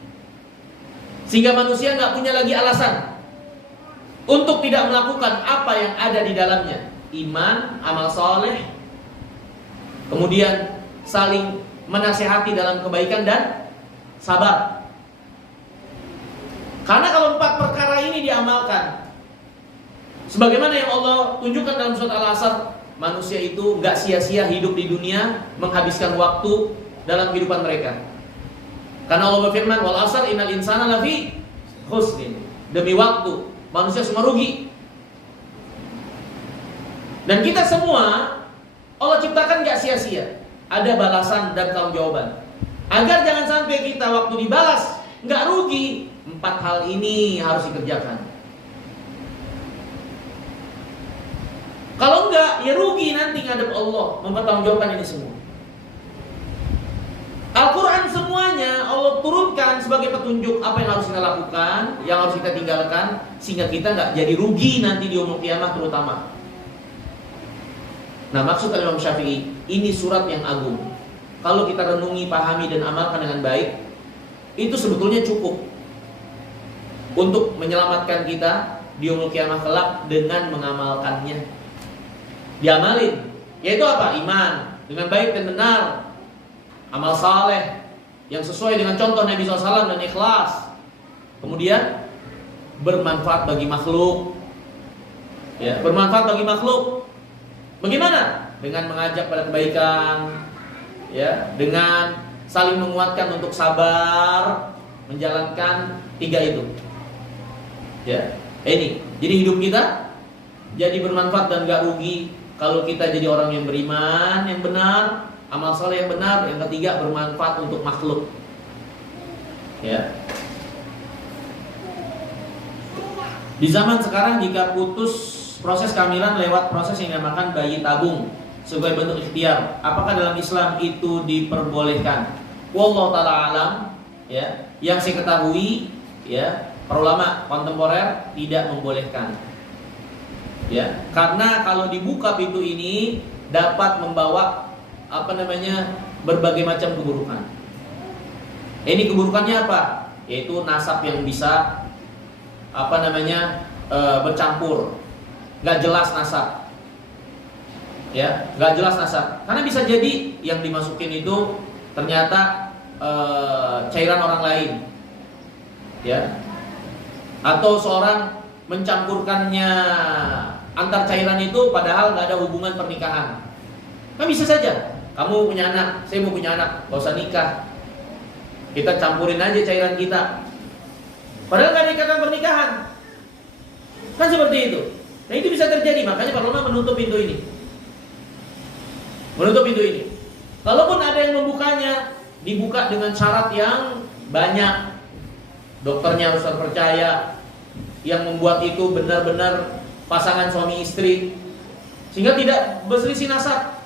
sehingga manusia nggak punya lagi alasan untuk tidak melakukan apa yang ada di dalamnya. Iman, amal saleh, kemudian saling menasehati dalam kebaikan dan sabar. Karena kalau 4 perkara ini diamalkan, sebagaimana yang Allah tunjukkan dalam surat Al-Asr, manusia itu nggak sia-sia hidup di dunia, menghabiskan waktu dalam kehidupan mereka. Karena Allah berfirman, wal asr innal insana lafi khusrin. Demi waktu, manusia semua rugi. Dan kita semua Allah ciptakan nggak sia-sia. Ada balasan dan tanggung jawaban. Agar jangan sampai kita waktu dibalas nggak rugi. 4 hal ini harus dikerjakan. Kalau enggak, ya rugi nanti ngadep Allah mempertanggungjawabkan ini semua. Al-Quran semuanya Allah turunkan sebagai petunjuk apa yang harus kita lakukan, yang harus kita tinggalkan, sehingga kita nggak jadi rugi nanti di yaumul qiyamah terutama. Nah, maksud Imam Syafi'i, ini surat yang agung. Kalau kita renungi, pahami dan amalkan dengan baik, itu sebetulnya cukup untuk menyelamatkan kita di yaumul qiyamah kelak dengan mengamalkannya. Diamalin, yaitu apa? Iman dengan baik dan benar, amal saleh yang sesuai dengan contoh Nabi SAW dan ikhlas, kemudian bermanfaat bagi makhluk. Ya, bermanfaat bagi makhluk. Bagaimana? Dengan mengajak pada kebaikan, ya, dengan saling menguatkan untuk sabar, menjalankan 3 itu. Ya, ini. Jadi hidup kita jadi bermanfaat dan gak rugi kalau kita jadi orang yang beriman, yang benar, amal saleh yang benar. Yang ketiga, bermanfaat untuk makhluk. Ya. Di zaman sekarang jika putus proses kehamilan lewat proses yang dinamakan bayi tabung sebagai bentuk ikhtiar, apakah dalam Islam itu diperbolehkan? Wallahu taala alam, ya. Yang saya ketahui, ya, para ulama kontemporer tidak membolehkan. Ya, karena kalau dibuka pintu ini dapat membawa berbagai macam keburukan. Ini keburukannya apa? Yaitu nasab yang bisa bercampur, nggak jelas nasab. Ya, nggak jelas nasab. Karena bisa jadi yang dimasukin itu ternyata cairan orang lain. Ya. Atau seorang mencampurkannya antar cairan itu padahal nggak ada hubungan pernikahan. Kan bisa saja. Kamu punya anak, saya mau punya anak, nggak usah nikah. Kita campurin aja cairan kita. Padahal nggak ada ikatan pernikahan. Kan seperti itu. Nah itu bisa terjadi, makanya para ulama menutup pintu ini. Menutup pintu ini. Kalaupun ada yang membukanya, dibuka dengan syarat yang banyak. Dokternya harus terpercaya, yang membuat itu benar-benar pasangan suami istri, sehingga tidak berselisih nasab.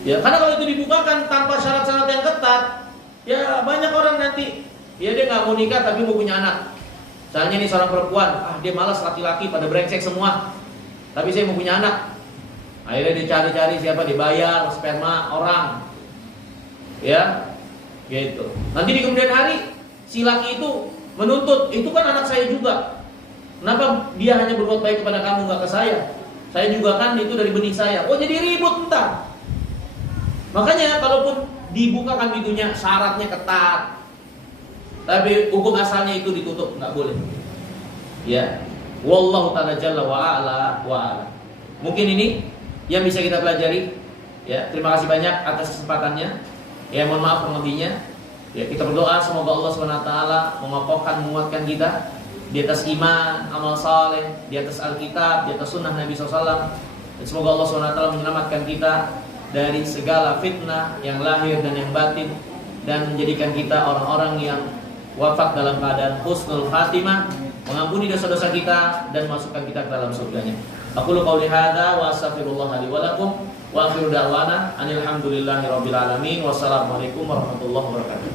Ya, karena kalau itu dibukakan tanpa syarat-syarat yang ketat, ya banyak orang nanti, ya dia nggak mau nikah tapi mau punya anak. Misalnya nih seorang perempuan, dia malas laki-laki pada brengsek semua, tapi saya mau punya anak. Akhirnya dia cari-cari siapa, dibayar sperma orang, ya, gitu. Nanti di kemudian hari si laki itu menuntut, itu kan anak saya juga. Kenapa dia hanya berbuat baik kepada kamu, nggak ke saya? Saya juga kan itu dari benih saya. Oh jadi ribut entar. Makanya kalaupun dibukakan pintunya syaratnya ketat, tapi hukum asalnya itu ditutup, nggak boleh. Ya, wallahu ta'ala jalla wa ala. Mungkin ini yang bisa kita pelajari. Ya, terima kasih banyak atas kesempatannya. Ya, mohon maaf pengertiannya. Ya, kita berdoa semoga Allah SWT mengokohkan, menguatkan kita di atas iman, amal saleh, di atas Alkitab, di atas sunnah Nabi SAW. Dan semoga Allah SWT menyelamatkan kita dari segala fitnah yang lahir dan yang batin, dan menjadikan kita orang-orang yang wafat dalam keadaan husnul khatimah, mengampuni dosa-dosa kita dan masukkan kita ke dalam surganya. Aqulu qouli hadza wa astaghfirullah li wa lakum wa akhiru da'wana anil hamdulillahi rabbil alamin. Wassalamualaikum warahmatullahi wabarakatuh.